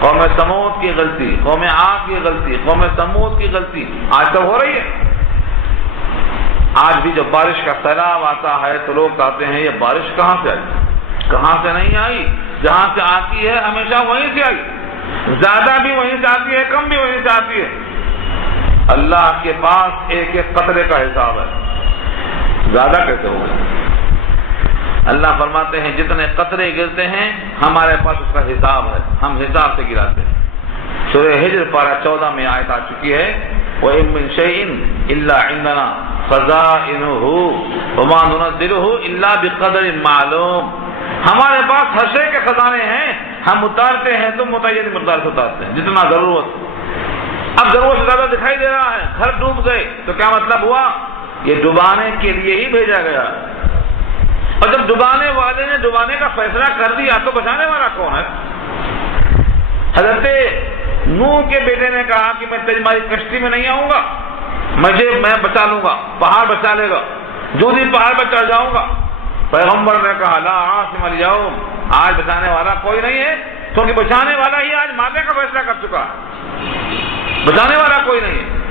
قوم سمود کی غلطی، قوم عاد کی غلطی، قوم سمود کی غلطی آج تک ہو رہی ہے۔ آج بھی جب بارش کا سیلاب آتا ہے تو لوگ کہتے ہیں یہ بارش کہاں سے آئی؟ کہاں سے نہیں آئی، جہاں سے آتی ہے ہمیشہ وہیں سے آئی، زیادہ بھی وہیں سے آتی ہے، کم بھی وہیں سے آتی ہے۔ اللہ کے پاس ایک ایک قطرے کا حساب ہے، زیادہ کیسے ہوگا؟ اللہ فرماتے ہیں جتنے قطرے گرتے ہیں ہمارے پاس اس کا حساب ہے، ہم حساب سے گراتے ہیں۔ سورہ ہجر پارہ 14 میں آیت آ چکی ہے، وَإِن مِّن شَيْءٍ إِلَّا عِندَنَا خَزَائِنُهُ وَمَا نُنَزِّلُهُ إِلَّا بِقَدْرٍ مَّعْلُومٍ۔ ہمارے پاس ہر شے کے خزانے ہیں، ہم اتارتے ہیں تو متعین مقدار سے اتارتے ہیں جتنا ضرورت۔ اب ضرورت سے زیادہ دکھائی دے رہا ہے، گھر ڈوب گئے تو کیا مطلب ہوا؟ یہ ڈبانے کے لیے ہی بھیجا گیا، اور جب ڈبانے والے نے ڈبانے کا فیصلہ کر دیا تو بچانے والا کون ہے؟ حضرت نوح کے بیٹے نے کہا کہ میں تمہاری کشتی میں نہیں آؤں گا، میں بچا لوں گا، پہاڑ بچا لے گا، جو بھی پہاڑ پر چڑھ جاؤں گا۔ پیغمبر نے کہا لا عاصم اليوم، آج بچانے والا کوئی نہیں ہے، کیونکہ بچانے والا ہی آج مارنے کا فیصلہ کر چکا ہے، بچانے والا کوئی نہیں ہے۔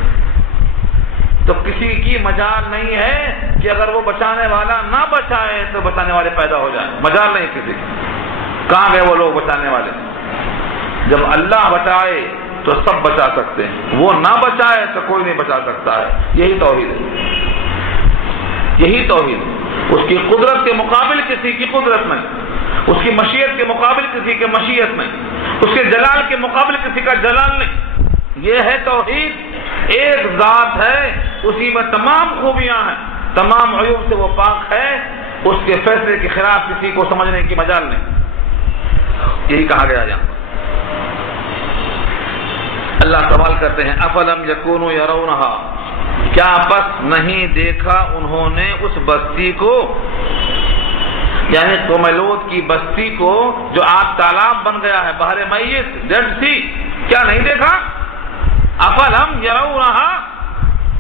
تو کسی کی مجال نہیں ہے کہ اگر وہ بچانے والا نہ بچائے تو بچانے والے پیدا ہو جائیں، مجال نہیں کسی کی۔ کہاں گئے وہ لوگ بچانے والے؟ جب اللہ بچائے تو سب بچا سکتے ہیں، وہ نہ بچائے تو کوئی نہیں بچا سکتا ہے۔ یہی توحید ہے، یہی توحید ہے۔ اس کی قدرت کے مقابل کسی کی قدرت نہیں، اس کی مشیت کے مقابل کسی کی مشیت نہیں، اس کے جلال کے مقابل کسی کا جلال نہیں۔ یہ ہے توحید، ایک ذات ہے، اسی میں تمام خوبیاں ہیں، تمام عیوب سے وہ پاک ہے، اس کے فیصلے کے خلاف کسی کو سمجھنے کی مجال نہیں۔ یہی کہا گیا یہاں۔ اللہ سوال کرتے ہیں افلم یکونوا یرونہا، کیا پس نہیں دیکھا انہوں نے اس بستی کو، یعنی قوم لوط کی بستی کو جو آج تالاب بن گیا ہے، بحر میت، ڈیڈ سی، کیا نہیں دیکھا؟ افلم یرونہا،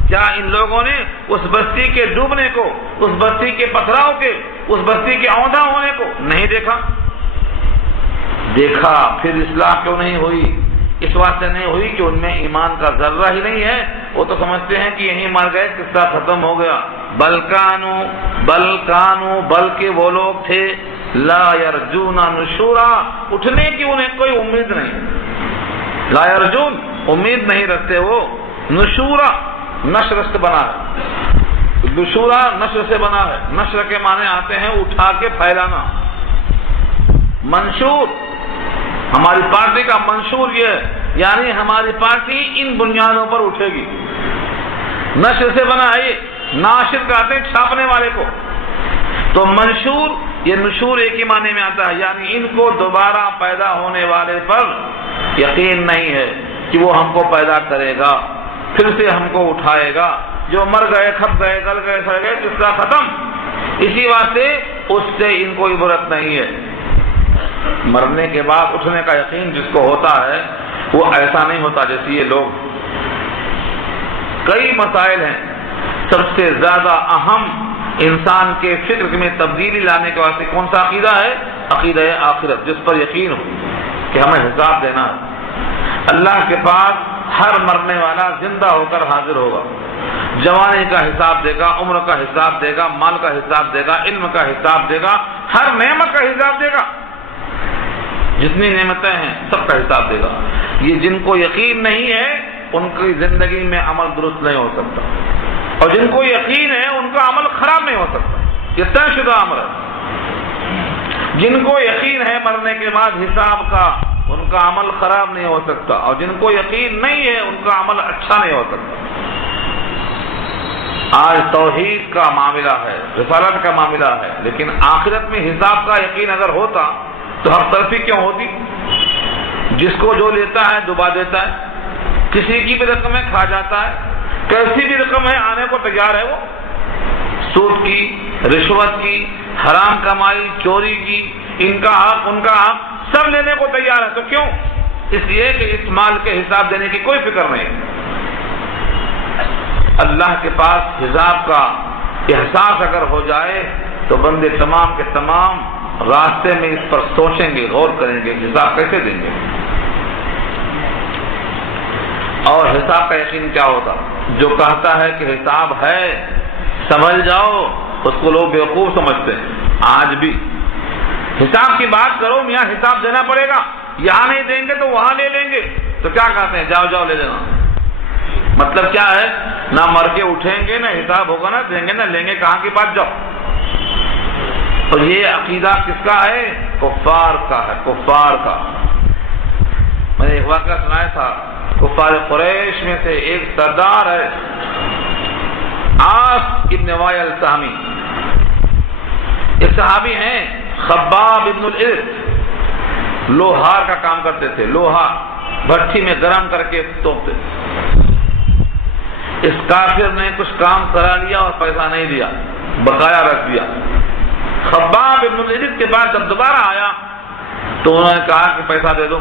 کیا ان لوگوں نے اس بستی کے ڈوبنے کو، اس بستی کے پتھراؤ کے، اس بستی کے اوندا ہونے کو نہیں دیکھا؟ دیکھا پھر اصلاح کیوں نہیں ہوئی؟ اس واسطے نہیں ہوئی کہ ان میں ایمان کا ذرہ ہی نہیں ہے، وہ تو سمجھتے ہیں کہ یہیں مر گئے، قصہ ختم ہو گیا۔ بلکہ وہ لوگ تھے لا یرجون نشورا، اٹھنے کی انہیں کوئی امید نہیں، لا یرجون امید نہیں رکھتے وہ، نشورا نشر سے بنا ہے، نشورا نشر سے بنا ہے، نشر کے معنی آتے ہیں اٹھا کے پھیلانا، منشور ہماری پارٹی کا منشور یہ ہے، یعنی ہماری پارٹی ان بنیادوں پر اٹھے گی، نشر سے بنا ہے، ناشر کہتے ہیں چھاپنے والے کو، تو منشور یہ نشور ایک ہی معنی میں آتا ہے، یعنی ان کو دوبارہ پیدا ہونے والے پر یقین نہیں ہے کہ وہ ہم کو پیدا کرے گا، پھر سے ہم کو اٹھائے گا، جو مر گئے، کھپ گئے، گل گئے، سڑ گئے، قصہ ختم۔ اسی واسطے اس سے ان کو عبرت نہیں ہے۔ مرنے کے بعد اٹھنے کا یقین جس کو ہوتا ہے وہ ایسا نہیں ہوتا جیسے یہ لوگ۔ کئی مسائل ہیں، سب سے زیادہ اہم انسان کے فکر میں تبدیلی لانے کے واسطے کون سا عقیدہ ہے؟ عقیدہ آخرت، جس پر یقین ہو کہ ہمیں حساب دینا ہے۔ اللہ کے پاس ہر مرنے والا زندہ ہو کر حاضر ہوگا، جوانی کا حساب دے گا، عمر کا حساب دے گا، مال کا حساب دے گا، علم کا حساب دے گا، ہر نعمت کا حساب دے گا، جتنی نعمتیں ہیں سب کا حساب دے گا۔ یہ جن کو یقین نہیں ہے ان کی زندگی میں عمل درست نہیں ہو سکتا، اور جن کو یقین ہے ان کا عمل خراب نہیں ہو سکتا، یہ طے شدہ امر ہے۔ جن کو یقین ہے مرنے کے بعد حساب کا، ان کا عمل خراب نہیں ہو سکتا، اور جن کو یقین نہیں ہے ان کا عمل اچھا نہیں ہو سکتا۔ آج توحید کا معاملہ ہے، رسالت کا معاملہ ہے، لیکن آخرت میں حساب کا یقین اگر ہوتا تو ہر طرفی کیوں ہوتی؟ جس کو جو لیتا ہے ڈبا دیتا ہے، کسی کی بھی رقم ہے کھا جاتا ہے، کیسی بھی رقم ہے آنے کو تیار ہے، وہ سود کی، رشوت کی، حرام کمائی، چوری کی، ان کا حق ان کا حق سب لینے کو تیار ہے۔ تو کیوں؟ اس لیے کہ اس مال کے حساب دینے کی کوئی فکر نہیں۔ اللہ کے پاس حساب کا احساس اگر ہو جائے تو بندے تمام کے تمام راستے میں اس پر سوچیں گے، غور کریں گے، حساب کیسے دیں گے۔ اور حساب کا یقین کیا ہوتا؟ جو کہتا ہے کہ حساب ہے سمجھ جاؤ، اس کو لوگ بیوقوف سمجھتے ہیں۔ آج بھی حساب کی بات کرو، میاں حساب دینا پڑے گا، یہاں نہیں دیں گے تو وہاں لے لیں گے، تو کیا کہتے ہیں؟ جاؤ جاؤ لے لینا۔ مطلب کیا ہے؟ نہ مر کے اٹھیں گے، نہ حساب ہوگا، نہ دیں گے نہ لیں گے، کہاں کی بات؟ جاؤ۔ اور یہ عقیدہ کس کا ہے؟ کفار کا ہے، کفار کا۔ میں نے ایک واقعہ سنایا تھا، کفار قریش میں سے ایک سردار ہے عاص ابن وائل سہمی، ایک صحابی ہیں خباب ابن الارت، لوہار کا کام کرتے تھے، لوہا بھٹی میں گرم کر کے توپتے تھے۔ اس کافر نے کچھ کام کرا لیا اور پیسہ نہیں دیا، بقایا رکھ دیا۔ خباب ابن الارت کے بعد جب دوبارہ آیا تو انہوں نے کہا کہ پیسہ دے دو،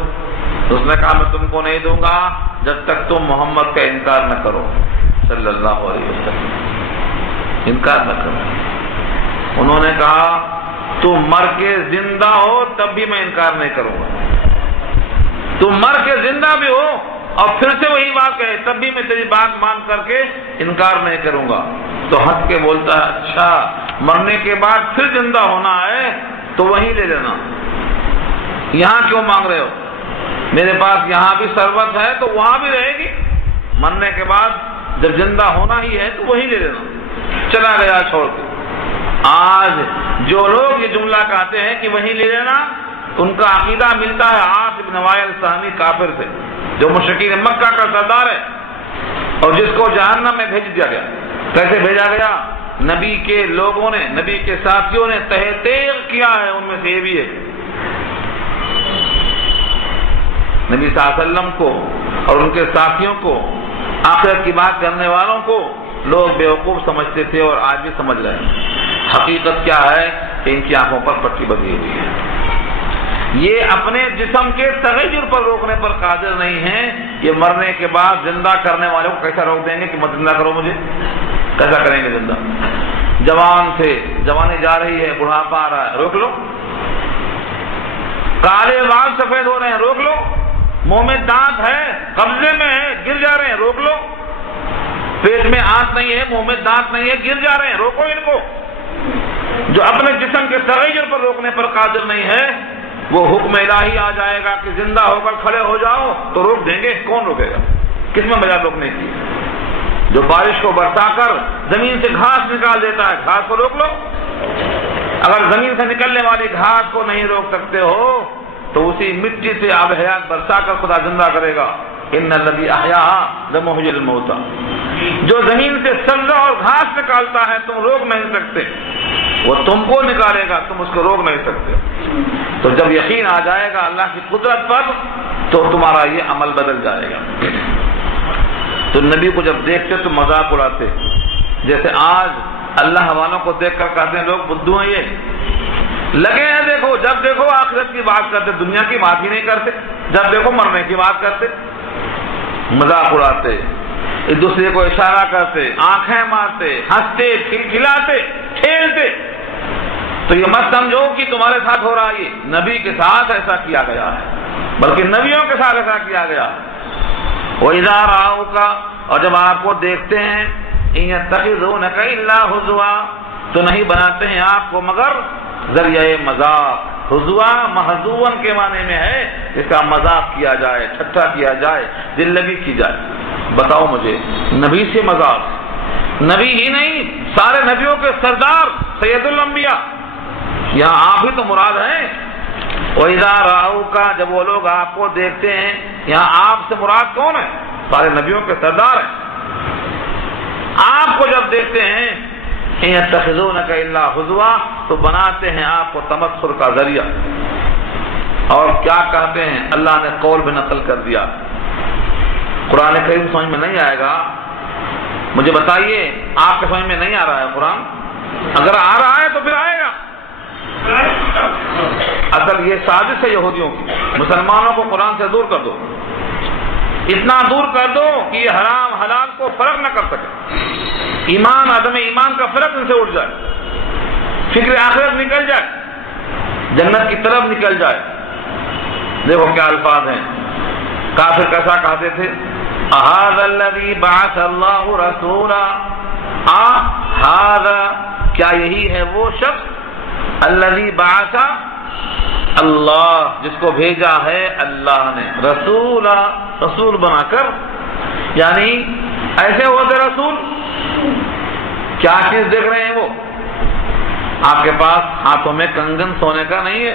تو اس نے کہا میں تم کو نہیں دوں گا جب تک تم محمد کا انکار نہ کرو صلی اللہ علیہ وسلم، انکار نہ کرو۔ انہوں نے کہا تم مر کے زندہ ہو تب بھی میں انکار نہیں کروں گا، تم مر کے زندہ بھی ہو اور پھر سے وہی بات کہے تب بھی میں تیری بات مان کر کے انکار نہیں کروں گا۔ تو ہنس کے بولتا ہے اچھا مرنے کے بعد پھر زندہ ہونا ہے تو وہیں لے لینا، یہاں کیوں مانگ رہے ہو؟ میرے پاس یہاں بھی ثروت ہے تو وہاں بھی رہے گی، مرنے کے بعد جب زندہ ہونا ہی ہے تو وہیں لے لینا۔ چلا گیا چھوڑ کے۔ آج جو لوگ یہ جملہ کہتے ہیں کہ وہیں لے لینا، ان کا عقیدہ ملتا ہے عاص ابن وائل سہمی کافر سے، جو مشرکین مکہ کا سردار ہے اور جس کو جہنم میں بھیج دیا گیا۔ کیسے بھیجا گیا؟ نبی کے لوگوں نے، نبی کے ساتھیوں نے تہ تیغ کیا ہے، ان میں سے یہ بھی ہے۔ نبی صلی اللہ علیہ وسلم کو اور ان کے ساتھیوں کو، آخرت کی بات کرنے والوں کو لوگ بیوقوف سمجھتے تھے اور آج بھی سمجھ رہے ہیں۔ حقیقت کیا ہے کہ ان کی آنکھوں پر پٹی بندھی ہوئی ہے۔ یہ اپنے جسم کے تغیر پر روکنے پر قادر نہیں ہیں، یہ مرنے کے بعد زندہ کرنے والوں کو کیسا روک دیں گے کہ مت زندہ کرو مجھے؟ کیسا کریں گے زندہ؟ جوان تھے، جوانی جا رہی ہے، بڑھاپا آ رہا ہے، روک لو۔ کالے بال سفید ہو رہے ہیں، روک لو۔ منہ میں دانت ہے، قبضے میں ہے، گر جا رہے ہیں، روک لو۔ پیٹ میں آنت نہیں ہے، منہ میں دانت نہیں ہے، گر جا رہے ہیں، روکو ان کو۔ جو اپنے جسم کے تغیر پر روکنے پر قادر نہیں ہے، وہ حکم الہی آ جائے گا کہ زندہ ہو کر کھڑے ہو جاؤ تو روک دیں گے۔ کون روکے گا؟ کس میں مجال روکنے کی؟ جو بارش کو برسا کر زمین سے گھاس نکال دیتا ہے، گھاس کو روک لو۔ اگر زمین سے نکلنے والی گھاس کو نہیں روک سکتے ہو تو اسی مٹی سے آب حیات برسا کر خدا زندہ کرے گا۔ ان الذی احیاها لمحیی الموتى، جو زمین سے سبزہ اور گھاس نکالتا ہے تم روک نہیں سکتے، وہ تم کو نکالے گا، تم اس کو روک نہیں سکتے۔ تو جب یقین آ جائے گا اللہ کی قدرت پر تو تمہارا یہ عمل بدل جائے گا۔ تو نبی کو جب دیکھتے تو مذاق اڑاتے، جیسے آج اللہ والوں کو دیکھ کر کہتے ہیں لوگ بدھو ہیں، یہ لگے ہیں دیکھو، جب دیکھو آخرت کی بات کرتے، دنیا کی بات ہی نہیں کرتے، جب دیکھو مرنے کی بات کرتے، مذاق اڑاتے، ایک دوسرے کو اشارہ کرتے، آنکھیں مارتے، ہنستے، کھلکھلاتے، کھیلتے۔ تو یہ مت سمجھو کہ تمہارے ساتھ ہو رہا ہے، یہ نبی کے ساتھ ایسا کیا گیا ہے، بلکہ نبیوں کے ساتھ ایسا کیا گیا۔ وَإِذَا رَأَوْكَ، اور جب آپ کو دیکھتے ہیں، إِن يَتَّخِذُونَكَ إِلَّا هُزُوًا، تو نہیں بناتے ہیں آپ کو مگر ذریعہ مذاق۔ ہزوا محزون کے معنی میں ہے اس کا مذاق کیا جائے، ٹھٹھا کیا جائے، دل لگی کی جائے۔ بتاؤ مجھے، نبی سے مذاق، نبی ہی نہیں سارے نبیوں کے سردار سید الانبیاء، یہاں آپ ہی تو مراد ہیں۔ وَإِذَا رَأَوْكَ، جب وہ لوگ آپ کو دیکھتے ہیں، یہاں آپ سے مراد کون ہے؟ سارے نبیوں کے سردار ہیں۔ آپ کو جب دیکھتے ہیں إِن يَتَّخِذُونَكَ إِلَّا هُزُوًا، تو بناتے ہیں آپ کو تمسخر کا ذریعہ۔ اور کیا کہتے ہیں؟ اللہ نے قول بھی نقل کر دیا۔ قرآن کریم سمجھ میں نہیں آئے گا؟ مجھے بتائیے، آپ کے سمجھ میں نہیں آ رہا ہے قرآن؟ اگر آ رہا ہے تو پھر آئے گا۔ اصل یہ سازش ہے یہودیوں کی، مسلمانوں کو قرآن سے دور کر دو، اتنا دور کر دو کہ یہ حرام حلال کو فرق نہ کر سکے، ایمان عدم ایمان کا فرق ان سے اٹھ جائے، فکر آخرت نکل جائے، جنت کی طرف نکل جائے۔ دیکھو کیا الفاظ ہیں، کافر کیسا کہتے تھے؟ اَهَذَا الَّذِي بَعَثَ اللَّهُ رَسُولًا، هَذَا کیا یہی ہے وہ شخص، الَّذِي بَعَثَ اللہ جس کو بھیجا ہے اللہ نے، رسولا رسول بنا کر، یعنی ایسے ہوتے رسول کیا چیز دیکھ رہے ہیں وہ؟ آپ کے پاس ہاتھوں میں کنگن سونے کا نہیں ہے،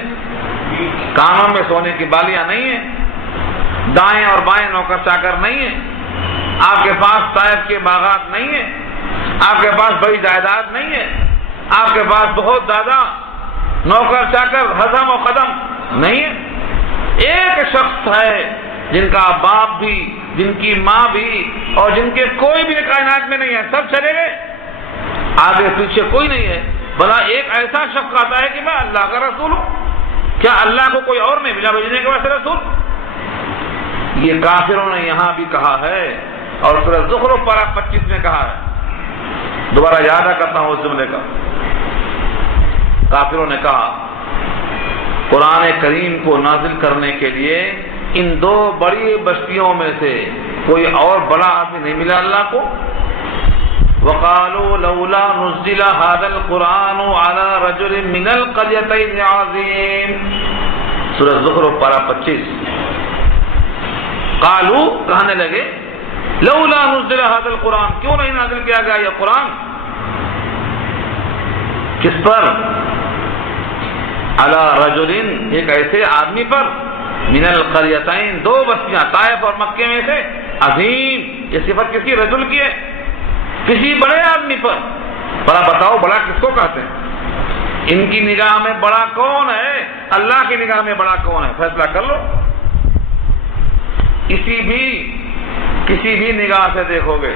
کانوں میں سونے کی بالیاں نہیں ہیں، دائیں اور بائیں نوکر چاکر نہیں ہے، آپ کے پاس طائف کے باغات نہیں ہیں، آپ کے پاس بڑی جائیداد نہیں ہے، آپ کے پاس بہت زیادہ نوکر چاکر ہضم و قدم نہیں ہے، ایک شخص ہے جن کا باپ بھی، جن کی ماں بھی، اور جن کے کوئی بھی کائنات میں نہیں ہے، سب چلے گئے، آگے پیچھے کوئی نہیں ہے، بھلا ایک ایسا شخص آتا ہے کہ میں اللہ کا رسول ہوں، کیا اللہ کو کوئی اور نہیں ملا بھیجنے کے واسطے رسول؟ یہ کافروں نے یہاں بھی کہا ہے اور سورہ زخرف پارہ 25 میں کہا ہے، دوبارہ یاد کرتا ہوں اس جملے کا، کافروں نے کہا قرآن کریم کو نازل کرنے کے لیے ان دو بڑی بستیوں میں سے کوئی اور بڑا آدمی نہیں ملا اللہ کو، وَقَالُوا لَوْلَا نُزِّلَ هَذَا الْقُرْآنُ عَلَى رَجُلٍ مِّنَ الْقَرْيَتَيْنِ عَظِيمٍ، سورہ زخرف پارہ 25، قالوا کہنے لگے لولا نزل هذا القرآن، کیوں نہیں نازل کیا گیا یہ قرآن؟ کس پر؟ علی رجل، ایک ایسے آدمی پر، من القریتین، دو بستیاں طائف اور مکے میں سے، عظیم، یہ صفت کسی رجل کی ہے، کسی بڑے آدمی پر۔ بڑا بتاؤ بڑا کس کو کہتے ہیں؟ ان کی نگاہ میں بڑا کون ہے؟ اللہ کی نگاہ میں بڑا کون ہے؟ فیصلہ کر لو۔ کسی بھی نگاہ سے دیکھو گے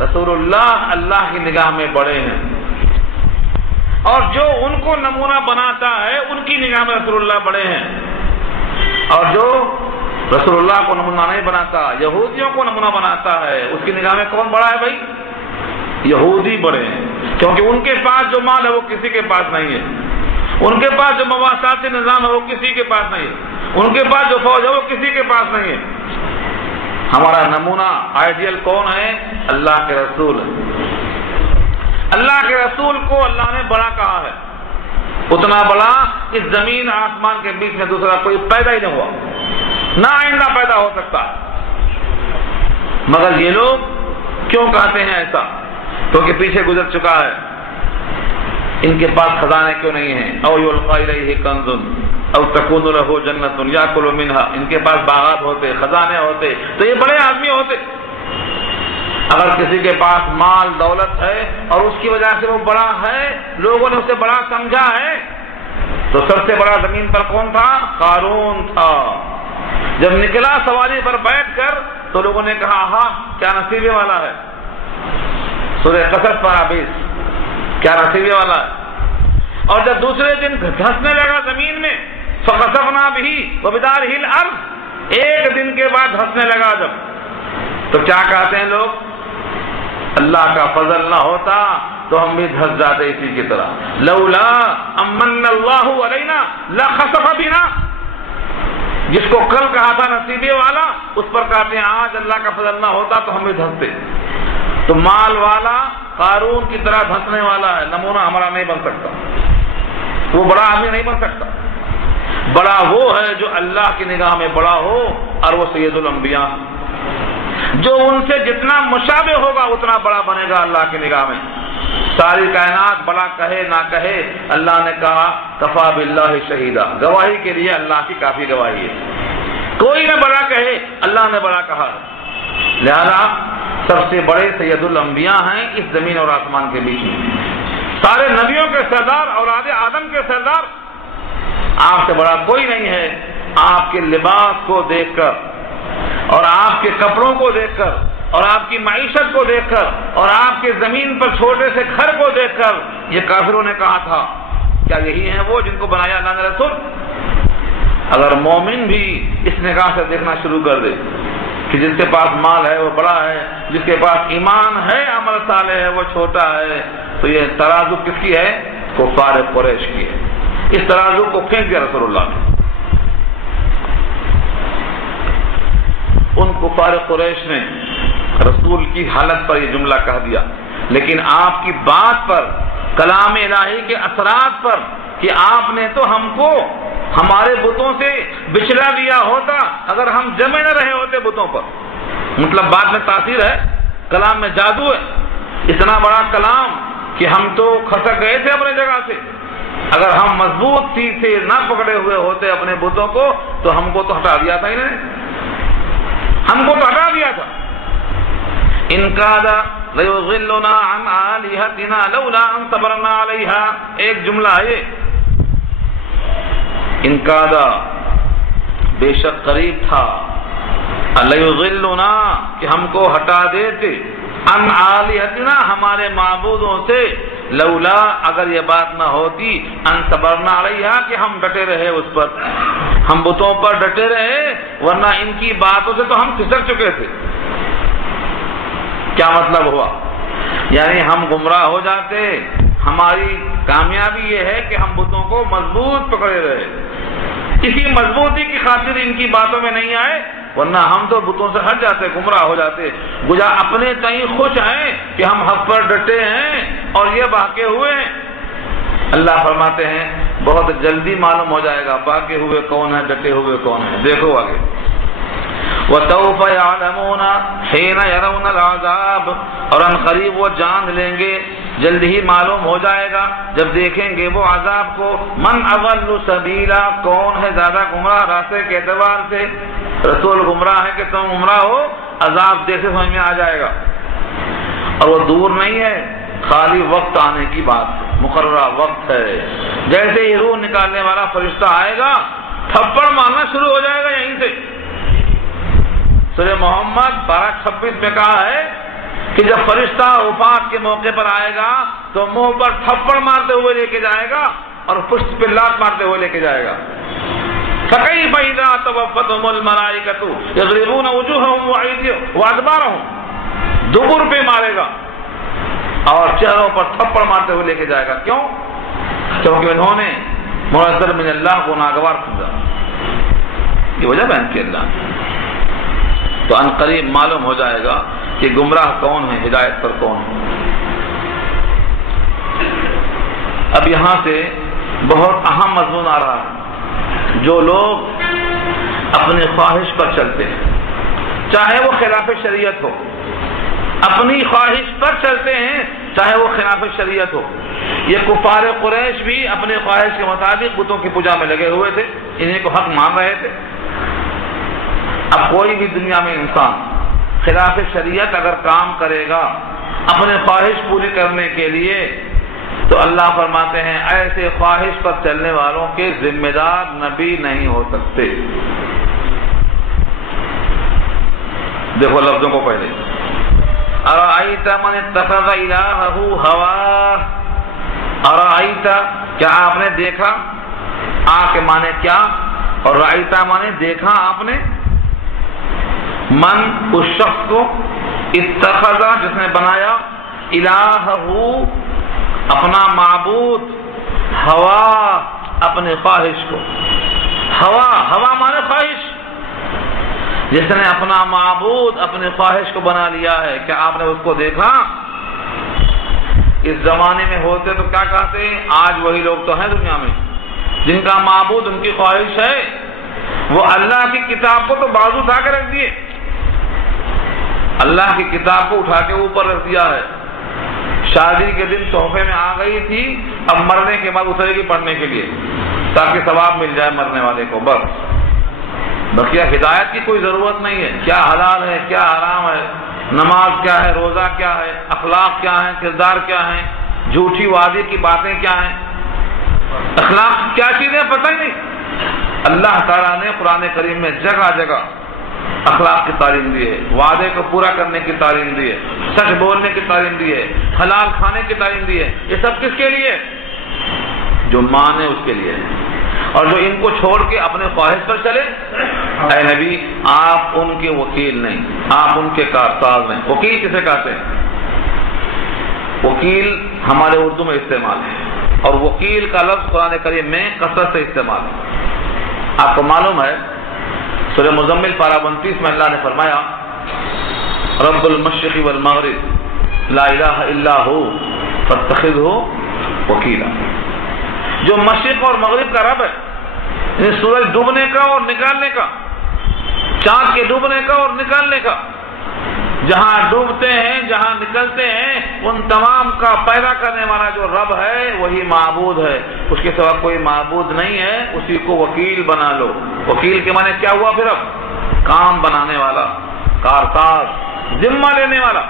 رسول اللہ اللہ کی نگاہ میں بڑے ہیں، اور جو ان کو نمونہ بناتا ہے ان کی نگاہ میں رسول اللہ بڑے ہیں، اور جو رسول اللہ کو نمونہ نہیں بناتا، یہودیوں کو نمونہ بناتا ہے، اس کی نگاہ میں کون بڑا ہے بھائی؟ یہودی بڑے ہیں، کیونکہ ان کے پاس جو مال ہے وہ کسی کے پاس نہیں ہے، ان کے پاس جو مواصلاتی نظام ہے وہ کسی کے پاس نہیں ہے، ان کے پاس جو فوج ہے وہ کسی کے پاس نہیں ہے۔ ہمارا نمونہ آئیڈیل کون ہے؟ اللہ کے رسول۔ اللہ کے رسول کو اللہ نے بڑا کہا ہے، اتنا بڑا اس زمین آسمان کے بیچ میں دوسرا کوئی پیدا ہی نہیں ہوا، نہ آئندہ پیدا ہو سکتا ہے۔ مگر یہ لوگ کیوں کہتے ہیں ایسا؟ کیونکہ پیچھے گزر چکا ہے، ان کے پاس خزانے کیوں نہیں ہیں؟ او یلقی الیہ کنز او تکون لہ جنۃ یاکل منھا، ان کے پاس باغات ہوتے، خزانے ہوتے تو یہ بڑے آدمی ہوتے۔ اگر کسی کے پاس مال دولت ہے اور اس کی وجہ سے وہ بڑا ہے، لوگوں نے اسے بڑا سمجھا ہے، تو سب سے بڑا زمین پر کون تھا؟ قارون تھا۔ جب نکلا سواری پر بیٹھ کر تو لوگوں نے کہا ہاں کیا نصیبے والا ہے، سورہ قصص پارہ 20، کیا نصیبے والا ہے۔ اور جب دوسرے دن دھنسنے لگا زمین میں، فخسفنا بہ وبدارہ الارض، ایک دن کے بعد دھنسنے لگا جب، تو کیا کہتے ہیں لوگ؟ اللہ کا فضل نہ ہوتا تو ہم بھی دھس جاتے اسی کی طرح، لولا امن اللہ علینا لخسف بنا، جس کو کل کہا تھا نصیبے والا اس پر کہتے ہیں آج اللہ کا فضل نہ ہوتا تو ہم بھی دھستے۔ تو مال والا قارون کی طرح دھسنے والا ہے، نمونہ ہمارا نہیں بن سکتا، وہ بڑا آدمی نہیں بن سکتا۔ بڑا وہ ہے جو اللہ کی نگاہ میں بڑا ہو، اور وہ سید الانبیاء، جو ان سے جتنا مشابہ ہوگا اتنا بڑا بنے گا اللہ کی نگاہ میں۔ ساری کائنات بڑا کہے نہ کہے، اللہ نے کہا کفا باللہ شہیدا، گواہی کے لیے اللہ کی کافی گواہی ہے، کوئی نہ بڑا کہے اللہ نے بڑا کہا، لہذا سب سے بڑے سید الانبیاء ہیں اس زمین اور آسمان کے بیچ میں، سارے نبیوں کے سردار، اولاد آدم کے سردار، آپ سے بڑا کوئی نہیں ہے۔ آپ کے لباس کو دیکھ کر اور آپ کے کپڑوں کو دیکھ کر اور آپ کی معیشت کو دیکھ کر اور آپ کے زمین پر چھوٹے سے گھر کو دیکھ کر یہ کافروں نے کہا تھا کیا یہی ہیں وہ جن کو بنایا اللہ نے رسول؟ اگر مومن بھی اس نگاہ سے دیکھنا شروع کر دے کہ جس کے پاس مال ہے وہ بڑا ہے، جس کے پاس ایمان ہے عمل صالح ہے وہ چھوٹا ہے، تو یہ ترازو کس کی ہے؟ کفار قریش کی ہے۔ اس ترازو کو پھینک دیا رسول اللہ نے۔ ان کفار قریش نے رسول کی حالت پر یہ جملہ کہہ دیا، لیکن آپ کی بات پر، کلام الہی کے اثرات پر، کہ آپ نے تو ہم کو ہمارے بتوں سے بچھڑا دیا ہوتا اگر ہم جمے نہ رہے ہوتے بتوں پر. مطلب بات میں تاثیر ہے، کلام میں جادو ہے. اتنا بڑا کلام کہ ہم تو کھسک گئے تھے اپنے جگہ سے. اگر ہم مضبوط چیز سے نہ پکڑے ہوئے ہوتے اپنے بتوں کو تو ہم کو تو ہٹا دیا تھا انہیں، ہم کو تو ہٹا دیا تھا. ان کاد لیضلنا عن آلہتنا لولا ان صبرنا علیہا. ایک جملہ ہے، ان کاد بے شک قریب تھا، لیضلنا کہ ہم کو ہٹا دیتے، عن آلہتنا ہمارے معبودوں سے، لولا اگر یہ بات نہ ہوتی، ان صبرنا علیہا کہ ہم ڈٹے رہے اس پر، ہم بتوں پر ڈٹے رہے، ورنہ ان کی باتوں سے تو ہم کھسک چکے تھے. کیا مطلب ہوا؟ یعنی ہم گمراہ ہو جاتے. ہماری کامیابی یہ ہے کہ ہم بتوں کو مضبوط پکڑے رہے، اسی مضبوطی کی خاطر ان کی باتوں میں نہیں آئے، ورنہ ہم تو بتوں سے ہٹ جاتے، گمراہ ہو جاتے. گویا اپنے تئیں خوش ہیں کہ ہم حق پر ڈٹے ہیں اور یہ بہکے ہوئے ہیں. اللہ فرماتے ہیں بہت جلدی معلوم ہو جائے گا بہکے ہوئے کون ہے، ڈٹے ہوئے کون ہے. دیکھو آگے، وَسَوْفَ يَعْلَمُونَ حِينَ يَرَوْنَ الْعَذَابَ، اور ان قریب وہ جان لیں گے، جلد ہی معلوم ہو جائے گا جب دیکھیں گے وہ عذاب کو. من اضل سبیلا، کون ہے زیادہ گمراہ راستے کے اعتبار سے. رسول گمراہ ہے کہ تم گمراہ ہو، عذاب جیسے سمجھ میں آ جائے گا. اور وہ دور نہیں ہے، خالی وقت آنے کی بات، مقررہ وقت ہے. جیسے ہی روح نکالنے والا فرشتہ آئے گا، تھپڑ مارنا شروع ہو جائے گا یہیں سے. سورہ محمد 12:26 میں کہا ہے کہ جب فرشتہ وفات کے موقع پر آئے گا تو منہ پر تھپڑ مارتے ہوئے لے کے جائے گا اور پشت پہ لات مارتے ہوئے لے کے جائے گا. فَكَيْفَ إِذَا تَوَفَّتْهُمُ الْمَلَائِكَةُ يَضْرِبُونَ وُجُوهَهُمْ وَأَيْدِيَهُمْ وَأَدْبَارَهُم، دبر پہ مارے گا اور چہروں پر تھپڑ مارتے ہوئے لے کے جائے گا. کیوں؟ کیونکہ انہوں نے منزل من اللہ کو ناگوار سمجھا. یہ وجہ بیان کی اللہ نے. تو ان قریب معلوم ہو جائے گا کہ گمراہ کون ہے، ہدایت پر کون ہے. اب یہاں سے بہت اہم مضمون آ رہا ہے. جو لوگ اپنی خواہش پر چلتے ہیں، چاہے وہ خلاف شریعت ہو، اپنی خواہش پر چلتے ہیں چاہے وہ خلاف شریعت ہو. یہ کفار قریش بھی اپنے خواہش کے مطابق بتوں کی پوجا میں لگے ہوئے تھے، انہیں کو حق مان رہے تھے. اب کوئی بھی دنیا میں انسان خلاف شریعت اگر کام کرے گا اپنے خواہش پوری کرنے کے لیے تو اللہ فرماتے ہیں ایسے خواہش پر چلنے والوں کے ذمہ دار نبی نہیں ہو سکتے. دیکھو لفظوں کو پہلے، ارأیت من اتخذ الہہ ہواہ، ارأیت کیا آپ نے دیکھا، آ کے مانے کیا اور رأیت مانے دیکھا آپ نے، من اس شخص کو، اتخذ جس نے بنایا، الہہ اپنا معبود، ہوا اپنے خواہش کو. ہوا مانے خواہش. جس نے اپنا معبود اپنے خواہش کو بنا لیا ہے. کیا آپ نے اس کو دیکھا؟ اس زمانے میں ہوتے تو کیا کہتے ہیں؟ آج وہی لوگ تو ہیں دنیا میں جن کا معبود ان کی خواہش ہے. وہ اللہ کی کتاب کو تو بازو اٹھا کے رکھ دیے، اللہ کی کتاب کو اٹھا کے اوپر رکھ دیا ہے. شادی کے دن تحفے میں آ گئی تھی، اب مرنے کے بعد اترے گی پڑھنے کے لیے تاکہ ثواب مل جائے مرنے والے کو. بس بقیہ ہدایت کی کوئی ضرورت نہیں ہے. کیا حلال ہے، کیا حرام ہے، نماز کیا ہے، روزہ کیا ہے، اخلاق کیا ہے، کردار کیا ہے، جھوٹی وعدے کی باتیں کیا ہیں، اخلاق کیا چیزیں پتہ ہی نہیں. اللہ تعالیٰ نے قرآن کریم میں جگہ جگہ اخلاق کی تعلیم دی ہے، وعدے کو پورا کرنے کی تعلیم دی ہے، سچ بولنے کی تعلیم دی ہے، حلال کھانے کی تعلیم دی ہے. یہ سب کس کے لیے؟ جو مانے اس کے لیے. اور جو ان کو چھوڑ کے اپنے خواہش پر چلے، اے نبی آپ ان کے وکیل نہیں، آپ ان کے کارساز نہیں. وکیل کسے کہتے ہیں؟ وکیل ہمارے اردو میں استعمال ہے اور وکیل کا لفظ قرآن کریم میں کثرت سے استعمال ہے. آپ کو معلوم ہے سورہ مزمل پارہ 29 میں اللہ نے فرمایا رب المشرق والمغرب لا الہ الا ہو فاتخذہ وکیلا. جو مشرق اور مغرب کا رب ہے، یعنی سورج ڈوبنے کا اور نکالنے کا، چاند کے ڈوبنے کا اور نکالنے کا، جہاں ڈوبتے ہیں جہاں نکلتے ہیں ان تمام کا پیدا کرنے والا جو رب ہے وہی معبود ہے، اس کے سوا کوئی معبود نہیں ہے. اسی کو وکیل بنا لو. وکیل کے معنی کیا ہوا پھر؟ اب کام بنانے والا، کارساز، ذمہ لینے والا.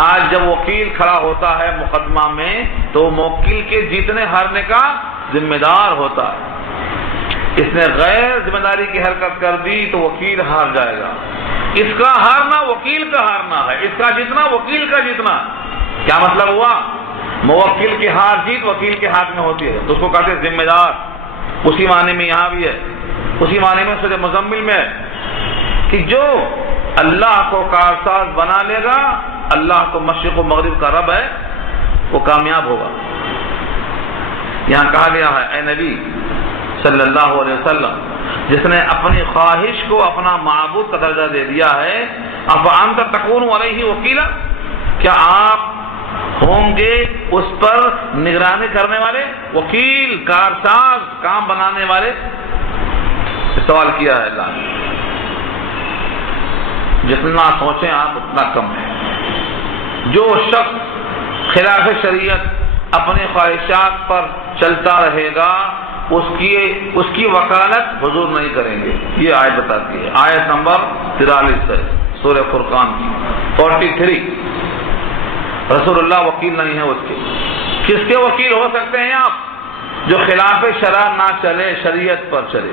آج جب وکیل کھڑا ہوتا ہے مقدمہ میں تو موکل کے جیتنے ہارنے کا ذمہ دار ہوتا ہے. اس نے غیر ذمہ داری کی حرکت کر دی تو وکیل ہار جائے گا. اس کا ہارنا وکیل کا ہارنا ہے، اس کا جیتنا وکیل کا جیتنا. کیا مطلب ہوا؟ موکل کی ہار جیت وکیل کے ہاتھ میں ہوتی ہے تو اس کو کہتے ہیں ذمہ دار. اسی معنی میں یہاں بھی ہے، اسی معنی میں سورہ مزمل میں ہے کہ جو اللہ کو کارساز بنا لے گا، اللہ تو مشرق و مغرب کا رب ہے، وہ کامیاب ہوگا. یہاں کہا گیا ہے اے نبی صلی اللہ علیہ وسلم، جس نے اپنی خواہش کو اپنا معبود کا درجہ دے دیا ہے، افانت تکون علیہ وکیلا، کیا آپ ہوں گے اس پر نگرانی کرنے والے، وکیل، کارساز، کام بنانے والے؟ سوال کیا ہے اللہ نے. جتنا سوچیں آپ اتنا کم ہے. جو شخص خلاف شریعت اپنی خواہشات پر چلتا رہے گا اس کی وکالت حضور نہیں کریں گے. یہ آیت بتاتی ہے، آیت نمبر 43 ہے سورہ فرقان کی 43. رسول اللہ وکیل نہیں ہے اس کے. کس کے وکیل ہو سکتے ہیں آپ؟ جو خلاف شرع نہ چلے، شریعت پر چلے،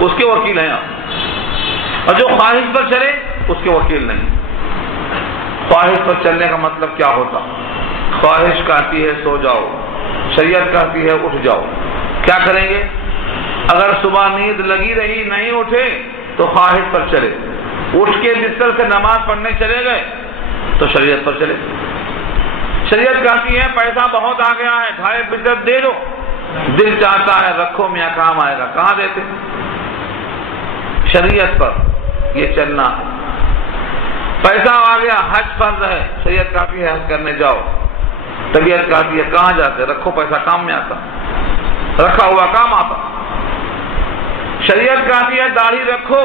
اس کے وکیل ہیں آپ. اور جو خواہش پر چلے اس کے وکیل نہیں. خواہش پر چلنے کا مطلب کیا ہوتا؟ خواہش کہتی ہے سو جاؤ، شریعت کہتی ہے اٹھ جاؤ. کیا کریں گے؟ اگر صبح نیند لگی رہی نہیں اٹھے تو خواہش پر چلے، اٹھ کے بستر سے نماز پڑھنے چلے گئے تو شریعت پر چلے. شریعت کہتی ہے پیسہ بہت آ گیا ہے 2.5% دے دو، دل چاہتا ہے رکھو میاں کام آئے گا، کہاں دیتے؟ شریعت پر یہ چلنا ہے. پیسہ آ گیا حج فرض ہے، شریعت کہتی ہے حج کرنے جاؤ، طبیعت کہتی ہے کہاں جاتے؟ رکھو پیسہ کام میں آتا، رکھا ہوا کام آتا. شریعت کہتی ہے داڑھی رکھو،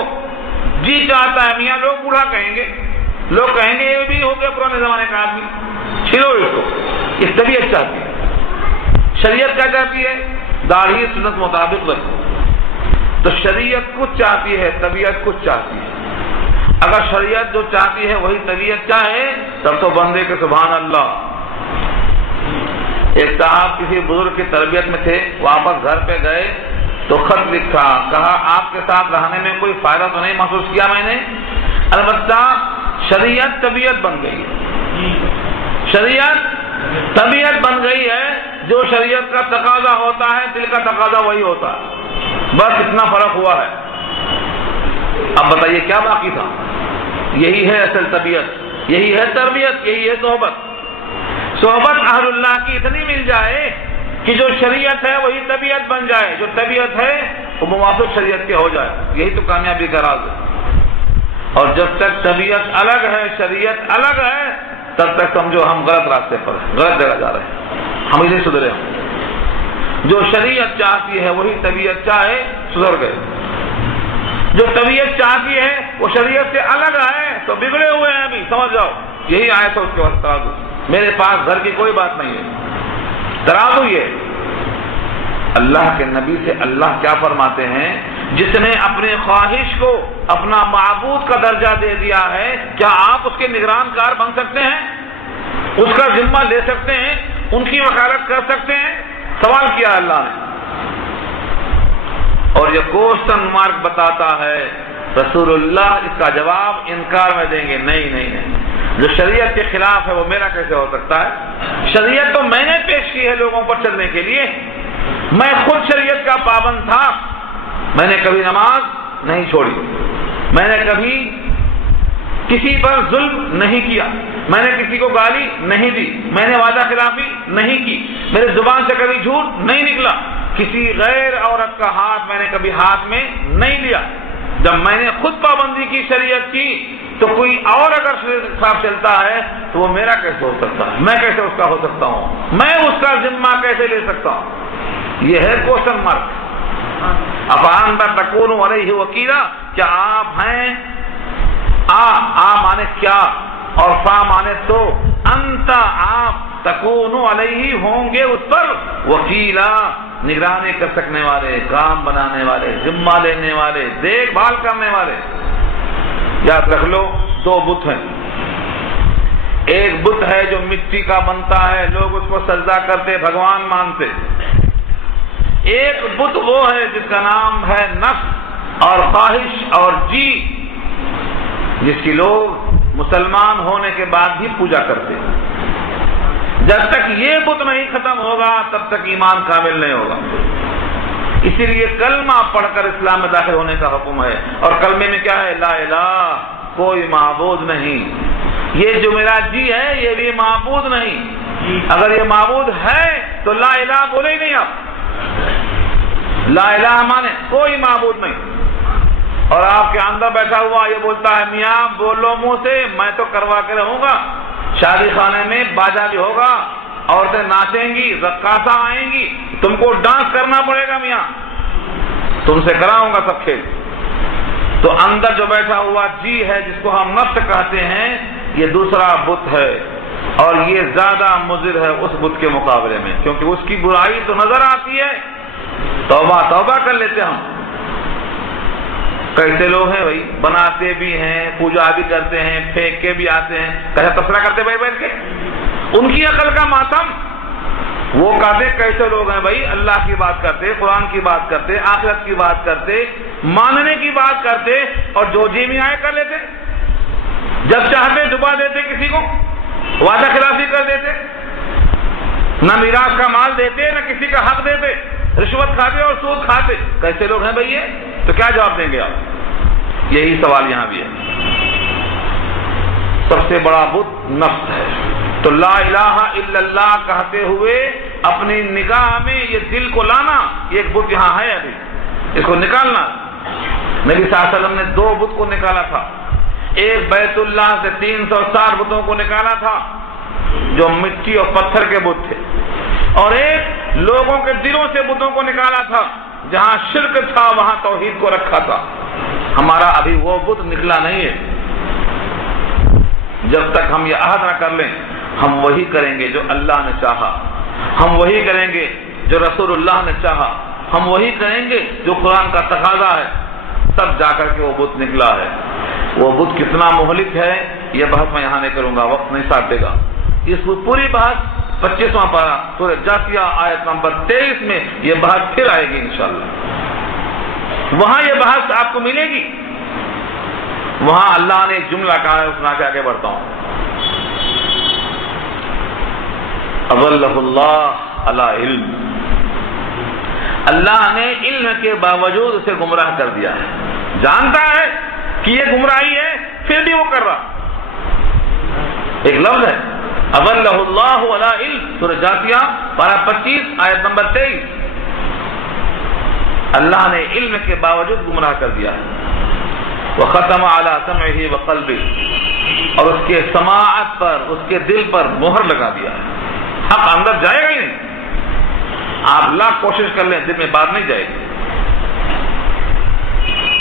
جی چاہتا ہے میاں، لوگ بوڑھا کہیں گے، لوگ کہیں گے یہ بھی ہو گیا پرانے زمانے کا آدمی، چھلو اس کو. اس طبیعت چاہتی ہے. شریعت کیا چاہتی ہے؟ داڑھی سنت مطابق رکھو. تو شریعت کچھ چاہتی ہے، طبیعت کچھ چاہتی ہے. اگر شریعت جو چاہتی ہے وہی طبیعت چاہے تب تو بندے کے سبحان اللہ. ایک صاحب کسی بزرگ کی تربیت میں تھے، واپس گھر پہ گئے تو خط لکھا، کہا آپ کے ساتھ رہنے میں کوئی فائدہ تو نہیں محسوس کیا میں نے، البتہ شریعت طبیعت بن گئی ہے. شریعت طبیعت بن گئی ہے. جو شریعت کا تقاضا ہوتا ہے دل کا تقاضا وہی ہوتا ہے، بس اتنا فرق ہوا ہے. اب بتائیے کیا باقی تھا؟ یہی ہے اصل طبیعت، یہی ہے تربیت، یہی ہے صحبت. صحبت اہل اللہ کی اتنی مل جائے کہ جو شریعت ہے وہی طبیعت بن جائے، جو طبیعت ہے وہ موافق شریعت کے ہو جائے. یہی تو کامیابی کا راز ہے. اور جب تک طبیعت الگ ہے، شریعت الگ ہے، تب تک سمجھو ہم غلط راستے پر ہیں، غلط جگہ جا رہے ہیں، ہم اسے سدھرے ہوں. جو شریعت چاہتی ہے وہی طبیعت چاہے، سدھر گئے. جو طبیعت چاہتی ہے وہ شریعت سے الگ ہے تو بگڑے ہوئے ہیں ابھی، سمجھ جاؤ. یہی آئے تو اس کے وقت ترازو. میرے پاس گھر کی کوئی بات نہیں ہے، ترازو یہ. اللہ کے نبی سے اللہ کیا فرماتے ہیں؟ جس نے اپنی خواہش کو اپنا معبود کا درجہ دے دیا ہے، کیا آپ اس کے نگران کار بن سکتے ہیں؟ اس کا ذمہ لے سکتے ہیں؟ ان کی وکالت کر سکتے ہیں؟ سوال کیا اللہ نے. اور یہ کوشچن مارک بتاتا ہے رسول اللہ اس کا جواب انکار میں دیں گے، نہیں نہیں نہیں، جو شریعت کے خلاف ہے وہ میرا کیسے ہو سکتا ہے؟ شریعت تو میں نے پیش کی ہے لوگوں پر چلنے کے لیے. میں خود شریعت کا پابند تھا. میں نے کبھی نماز نہیں چھوڑی، میں نے کبھی کسی پر ظلم نہیں کیا، میں نے کسی کو گالی نہیں دی، میں نے وعدہ خلافی نہیں کی، میرے زبان سے کبھی جھوٹ نہیں نکلا. کسی غیر عورت کا ہاتھ میں نے کبھی ہاتھ میں نہیں لیا۔ جب میں نے خود پابندی کی شریعت کی تو کوئی اور اگر صاحب چلتا ہے تو وہ میرا کیسے ہو سکتا ہے؟ میں کیسے اس کا ہو سکتا ہوں؟ میں اس کا ذمہ کیسے لے سکتا ہوں؟ یہ ہے کوشچن مارک۔ افانت تکون علیہ وکیلا، کیا آپ ہیں، آ مانے کیا اور فا مانے تو، انت آپ، تکون علیہ ہوں گے اس پر، وکیلا نگرانی کر سکنے والے، کام بنانے والے، ذمہ لینے والے، دیکھ بھال کرنے والے۔ یاد رکھ لو، دو بت ہیں۔ ایک بت ہے جو مٹی کا بنتا ہے، لوگ اس کو سجدہ کرتے، بھگوان مانتے۔ ایک بت وہ ہے جس کا نام ہے نفس اور خواہش اور جی، جس کی لوگ مسلمان ہونے کے بعد بھی پوجا کرتے ہیں۔ جب تک یہ بت نہیں ختم ہوگا تب تک ایمان کامل نہیں ہوگا۔ اسی لیے کلمہ پڑھ کر اسلام میں داخل ہونے کا حکم ہے، اور کلمے میں کیا ہے؟ لا الہ، کوئی معبود نہیں۔ یہ جو میرا جی ہے یہ بھی معبود نہیں۔ اگر یہ معبود ہے تو لا الہ بولے ہی نہیں آپ۔ لا الہ مانے کوئی معبود نہیں، اور آپ کے اندر بیٹھا ہوا یہ بولتا ہے میاں بولو منہ سے، میں تو کروا کے رہوں گا، شادی خانے میں باجا بھی ہوگا، عورتیں ناچیں گی، رقاصہ آئیں گی، تم کو ڈانس کرنا پڑے گا میاں، تم سے کراؤں گا سب کھیل۔ تو اندر جو بیٹھا ہوا جی ہے جس کو ہم نفس کہتے ہیں، یہ دوسرا بت ہے، اور یہ زیادہ مضر ہے اس بت کے مقابلے میں، کیونکہ اس کی برائی تو نظر آتی ہے، توبہ توبہ کر لیتے ہم۔ کیسے لوگ ہیں بھائی، بناتے بھی ہیں، پوجا بھی کرتے ہیں، پھینک کے بھی آتے ہیں، کیسے تبصرہ کرتے بھائی بیٹھ کے، ان کی عقل کا ماتم۔ وہ کہتے کیسے لوگ ہیں بھائی، اللہ کی بات کرتے، قرآن کی بات کرتے، آخرت کی بات کرتے، ماننے کی بات کرتے، اور جو جی میں آئے کر لیتے، جب چاہتے ڈبا دیتے کسی کو، وعدہ خلافی کر دیتے، نہ میراث کا مال دیتے، نہ کسی کا حق دیتے، رشوت کھاتے اور سود کھاتے۔ کیسے لوگ ہیں بھائی یہ؟ تو کیا جواب دیں گے آپ؟ یہی سوال یہاں بھی ہے۔ سب سے بڑا بت نفس ہے، تو لا الہ الا اللہ کہتے ہوئے اپنی نگاہ میں یہ دل کو لانا، یہ ایک بت یہاں ہے، ابھی اس کو نکالنا۔ نبی صلی اللہ علیہ وسلم نے دو بت کو نکالا تھا، ایک بیت اللہ سے 360 بتوں کو نکالا تھا جو مٹی اور پتھر کے بت تھے، اور ایک لوگوں کے دلوں سے بتوں کو نکالا تھا، جہاں شرک تھا وہاں توحید کو رکھا تھا۔ ہمارا ابھی وہ بت نکلا نہیں ہے۔ جب تک ہم یہ عہد نہ کر لیں ہم وہی کریں گے جو اللہ نے چاہا، ہم وہی کریں گے جو رسول اللہ نے چاہا، ہم وہی کریں گے جو قرآن کا تقاضا ہے، تب جا کر کے وہ بت نکلا ہے۔ وہ بت کتنا مہلک ہے یہ بحث میں یہاں نہیں کروں گا، وقت نہیں ساتھ دے گا۔ اس پوری بحث 25واں پارہ سورہ جاثیہ آیت نمبر 23 میں یہ بحث پھر آئے گی انشاءاللہ، وہاں یہ بحث آپ کو ملے گی۔ وہاں اللہ نے ایک جملہ کہا ہے، اس میں آگے بڑھتا ہوں۔ اضلہ اللہ علی علم، اللہ نے علم کے باوجود اسے گمراہ کر دیا ہے، جانتا ہے کہ یہ گمراہی ہے پھر بھی وہ کر رہا۔ ایک لفظ ہے اضلہ اللہ علی علم، سورہ جاثیہ پارہ 25 آیت نمبر 23۔ اللہ نے علم کے باوجود گمراہ کر دیا ہے۔ وختم علی سمعہ وقلبہ، اور اس کے سماعت پر، اس کے دل پر مہر لگا دیا ہے۔ حق اندر جائے گا ہی نہیں، آپ لاکھ کوشش کر لیں دل میں بات نہیں جائے گی۔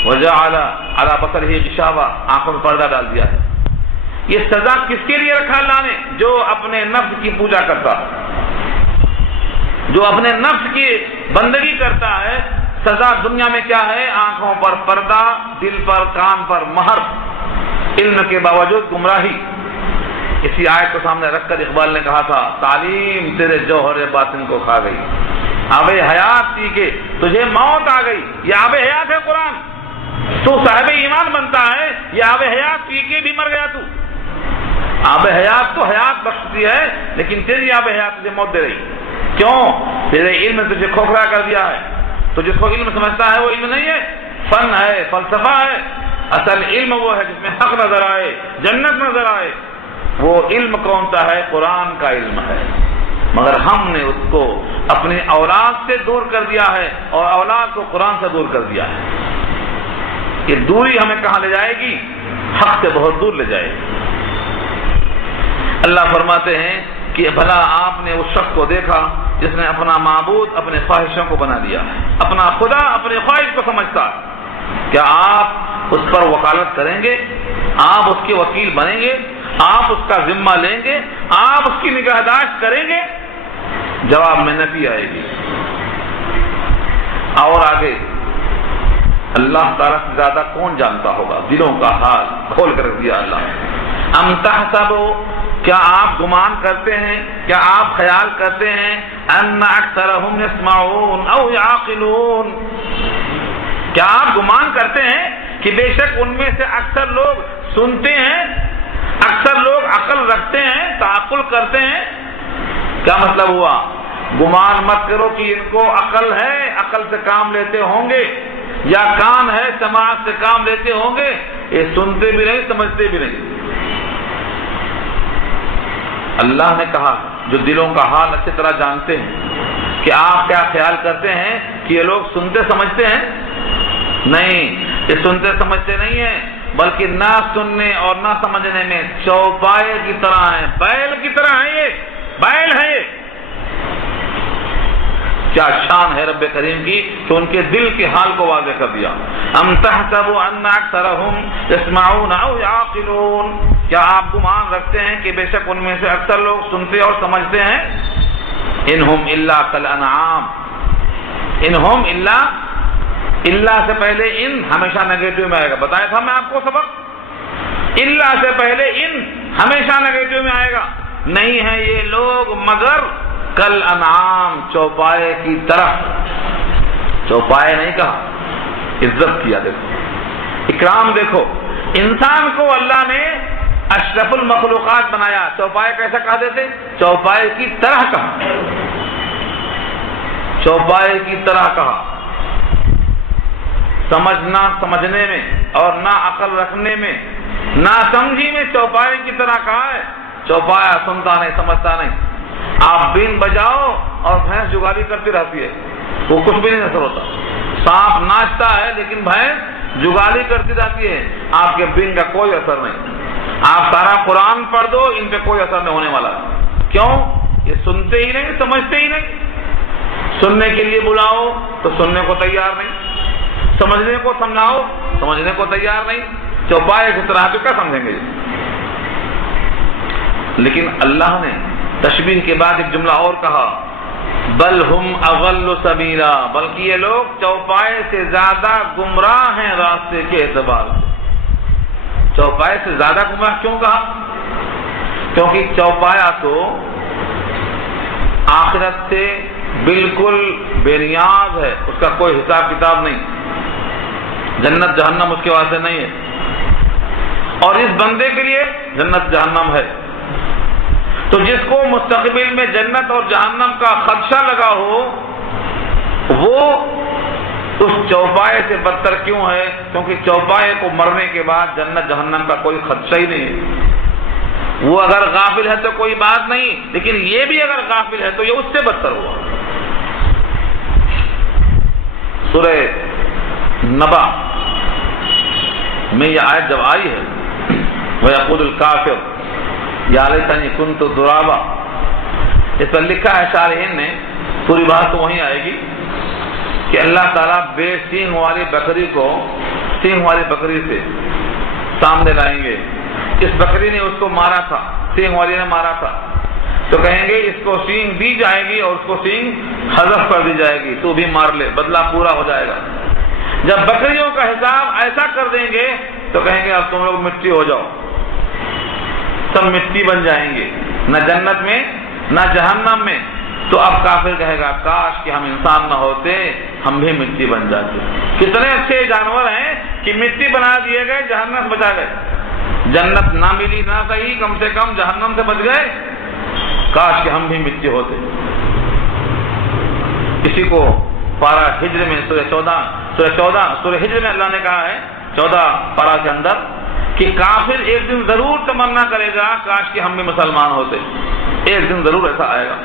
وجعل علی بصرہ غشاوہ، آنکھوں میں پردہ ڈال دیا ہے۔ یہ سزا کس کے لیے رکھا اللہ نے؟ جو اپنے نفس کی پوجا کرتا ہے، جو اپنے نفس کی بندگی کرتا ہے۔ سزا دنیا میں کیا ہے؟ آنکھوں پر پردہ، دل پر، کان پر مہر، علم کے باوجود گمراہی۔ اسی آیت کو سامنے رکھ کر اقبال نے کہا تھا، تعلیم تیرے جوہر باطن کو کھا گئی، آب حیات پی کے تجھے موت آ گئی۔ یہ آب حیات ہے قرآن، تو صاحب ایمان بنتا ہے، یہ آب حیات پی کے بھی مر گیا تو۔ آب حیات تو حیات بخشتی ہے، لیکن تیری آب حیات تجھے موت دے رہی۔ کیوں؟ تیرے علم نے تجھے کھوکھلا کر دیا ہے۔ تو جس کو علم سمجھتا ہے وہ علم نہیں ہے، فن ہے، فلسفہ ہے۔ اصل علم وہ ہے جس میں حق نظر آئے، جنت نظر آئے۔ وہ علم کون سا ہے؟ قرآن کا علم ہے، مگر ہم نے اس کو اپنی اولاد سے دور کر دیا ہے اور اولاد کو قرآن سے دور کر دیا ہے۔ یہ دوری ہمیں کہاں لے جائے گی؟ حق سے بہت دور لے جائے گی۔ اللہ فرماتے ہیں کہ بھلا آپ نے اس شخص کو دیکھا جس نے اپنا معبود اپنے خواہشوں کو بنا دیا ہے، اپنا خدا اپنے خواہش کو سمجھتا ہے، کیا آپ اس پر وکالت کریں گے؟ آپ اس کے وکیل بنیں گے؟ آپ اس کا ذمہ لیں گے؟ آپ اس کی نگہداشت کریں گے؟ جواب میں نفی آئے گی۔ اور آگے اللہ تعالیٰ سے زیادہ کون جانتا ہوگا دلوں کا حال؟ کھول کر رکھ دیا اللہ۔ ام تحسبوا، کیا آپ گمان کرتے ہیں، کیا آپ خیال کرتے ہیں ان اکثرهم یسمعون او یعقلون، کیا آپ گمان کرتے ہیں کہ بے شک ان میں سے اکثر لوگ سنتے ہیں، اکثر لوگ عقل رکھتے ہیں، تعقل کرتے ہیں؟ کیا مطلب ہوا؟ گمان مت کرو کہ ان کو عقل ہے، عقل سے کام لیتے ہوں گے، یا کان ہے سماعت سے کام لیتے ہوں گے، یہ سنتے بھی نہیں سمجھتے بھی نہیں۔ اللہ نے کہا جو دلوں کا حال اچھی طرح جانتے ہیں کہ آپ کیا خیال کرتے ہیں کہ یہ لوگ سنتے سمجھتے ہیں؟ نہیں، یہ سنتے سمجھتے نہیں ہیں، بلکہ نہ سننے اور نہ سمجھنے میں چوپائے کی طرح ہیں، بیل کی طرح ہیں، یہ بیل ہیں۔ یہ کیا شان ہے رب کریم کی کہ ان کے دل کے حال کو واضح کر دیا۔ ام تحسبوا ان اکثرهم یسمعون او یعقلون، کیا آپ گمان رکھتے ہیں کہ بے شک ان میں سے اکثر لوگ سنتے اور سمجھتے ہیں؟ انہم الا کالانعام، انہم الا سے پہلے ان ہمیشہ نیگیٹو میں آئے گا، بتایا تھا میں آپ کو سبق، الا سے پہلے ان ہمیشہ نیگیٹو میں آئے گا، نہیں ہے یہ لوگ مگر کل انعام، چوپائے کی طرح۔ چوپائے نہیں کہا، عزت کیا، دیکھو اکرام، دیکھو انسان کو اللہ نے اشرف المخلوقات بنایا، چوپائے کیسا کہا دیتے؟ چوپائے کی طرح کہا، چوپائے کی طرح کہا۔ سمجھنا سمجھنے میں اور نہ عقل رکھنے میں، نہ سمجھی میں چوپائے کی طرح کہا ہے۔ چوپایا سنتا نہیں سمجھتا نہیں۔ آپ بین بجاؤ اور بھینس جگالی کرتی رہتی ہے، وہ کچھ بھی نہیں اثر ہوتا۔ سانپ ناچتا ہے لیکن بھینس جگالی کرتی رہتی ہے، آپ کے بین کا کوئی اثر نہیں۔ آپ سارا قرآن پڑھ دو، ان پہ کوئی اثر نہیں ہونے والا۔ کیوں؟ یہ سنتے ہی نہیں، سمجھتے ہی نہیں۔ سننے کے لیے بلاؤ تو سننے کو تیار نہیں، سمجھنے کو سمجھاؤ سمجھنے کو تیار نہیں۔ چوپائے کی طرح تو کیا سمجھیں گے؟ لیکن اللہ نے تشبیہ کے بعد ایک جملہ اور کہا، بل ہم اضل سبیلا، بلکہ یہ لوگ چوپائے سے زیادہ گمراہ ہیں راستے کے اعتبار سے۔ چوپائے سے زیادہ گمراہ کیوں کہا؟ کیونکہ چوپایا تو آخرت سے بالکل بے نیاز ہے، اس کا کوئی حساب کتاب نہیں، جنت جہنم اس کے واسطے نہیں ہے، اور اس بندے کے لیے جنت جہنم ہے۔ تو جس کو مستقبل میں جنت اور جہنم کا خدشہ لگا ہو، وہ اس چوپائے سے بدتر کیوں ہے؟ کیونکہ چوپائے کو مرنے کے بعد جنت جہنم کا کوئی خدشہ ہی نہیں ہے۔ وہ اگر غافل ہے تو کوئی بات نہیں، لیکن یہ بھی اگر غافل ہے تو یہ اس سے بدتر ہوا۔ سورہ نبا میں یہ آیت جب آئی ہے، وَيَقُولُ الْكَافِرُ یا لیتنی کنت ترابا، اس پر لکھا ہے شارحین نے، پوری بات تو وہیں آئے گی کہ اللہ تعالیٰ بے سینگ والی بکری کو سینگ والی بکری سے سامنے لائیں گے۔ اس بکری نے اس کو مارا تھا، سینگ والی نے مارا تھا، تو کہیں گے اس کو سینگ دی جائے گی اور اس کو سینگ حذف کر دی جائے گی، تو بھی مار لے، بدلہ پورا ہو جائے گا۔ جب بکریوں کا حساب ایسا کر دیں گے تو کہیں گے اب تم لوگ مٹی ہو جاؤ، سب مٹی بن جائیں گے، نہ جنت میں نہ جہنم میں۔ تو اب کافر کہے گا کاش کہ ہم انسان نہ ہوتے، ہم بھی مٹی بن جاتے۔ کتنے اچھے جانور ہیں کہ مٹی بنا دیے گئے، جہنم سے بچا گئے، جنت نہ ملی نہ صحیح، کم سے کم جہنم سے بچ گئے، کاش کہ ہم بھی مٹی ہوتے۔ اسی کو پارہ ہجر میں سورہ ہجر میں اللہ نے کہا ہے 14 پارہ کے اندر کہ کافر ایک دن ضرور تمنا کرے گا کاش کہ ہم بھی مسلمان ہوتے، ایک دن ضرور ایسا آئے گا۔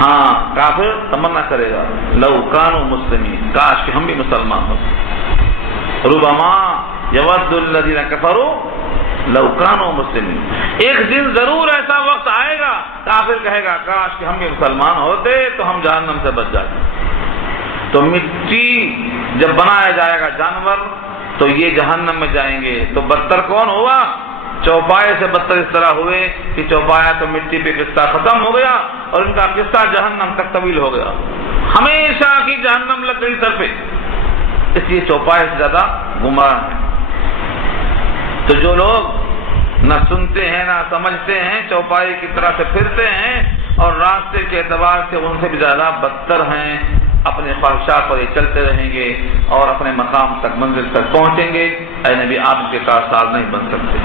ہاں کافر تمنا کرے گا لو کانوا مسلمین، کاش کہ ہم بھی مسلمان ہوتے، ربما یود الذین کفروا لو کانوا مسلمین، ایک دن ضرور ایسا وقت آئے گا کافر کہے گا کاش کہ ہم بھی مسلمان ہوتے تو ہم جہنم سے بچ جاتے۔ تو مٹی جب بنایا جائے گا جانور تو یہ جہنم میں جائیں گے، تو بدتر کون ہوا؟ چوپائے سے بدتر اس طرح ہوئے کہ چوپایا تو مٹی پہ قصہ ختم ہو گیا اور ان کا قصہ جہنم تک طویل ہو گیا، ہمیشہ کی جہنم لگ گئی سر پہ، اس لیے چوپائے سے زیادہ گمراہ ہیں۔ تو جو لوگ نہ سنتے ہیں نہ سمجھتے ہیں، چوپائی کی طرح سے پھرتے ہیں اور راستے کے اعتبار سے ان سے بھی زیادہ بدتر ہیں، اپنے خواہشات پر یہ چلتے رہیں گے اور اپنے مقام تک منزل تک پہنچیں گے، اے نبی آپ کے کارساز نہیں بن سکتے۔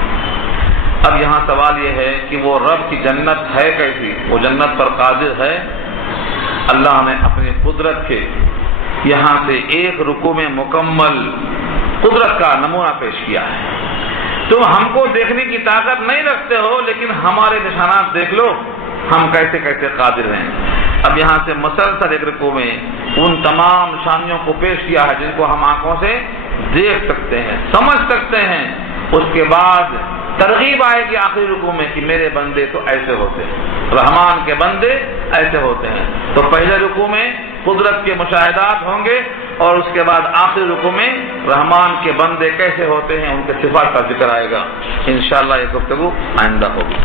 اب یہاں سوال یہ ہے کہ وہ رب کی جنت ہے کیسی؟ وہ جنت پر قادر ہے؟ اللہ نے اپنی قدرت کے یہاں سے ایک رکوع میں مکمل قدرت کا نمونہ پیش کیا ہے۔ تم ہم کو دیکھنے کی طاقت نہیں رکھتے ہو، لیکن ہمارے نشانات دیکھ لو ہم کیسے کیسے قادر ہیں۔ اب یہاں سے مسلسل ایک رکوع میں ان تمام نشانیوں کو پیش کیا ہے جن کو ہم آنکھوں سے دیکھ سکتے ہیں، سمجھ سکتے ہیں۔ اس کے بعد ترغیب آئے گی آخری رکوع میں کہ میرے بندے تو ایسے ہوتے ہیں، رحمان کے بندے ایسے ہوتے ہیں۔ تو پہلے رکوع میں قدرت کے مشاہدات ہوں گے اور اس کے بعد آخری رکوع میں رحمان کے بندے کیسے ہوتے ہیں ان کے صفات کا ذکر آئے گا۔ انشاءاللہ یہ گفتگو آئندہ ہوگی۔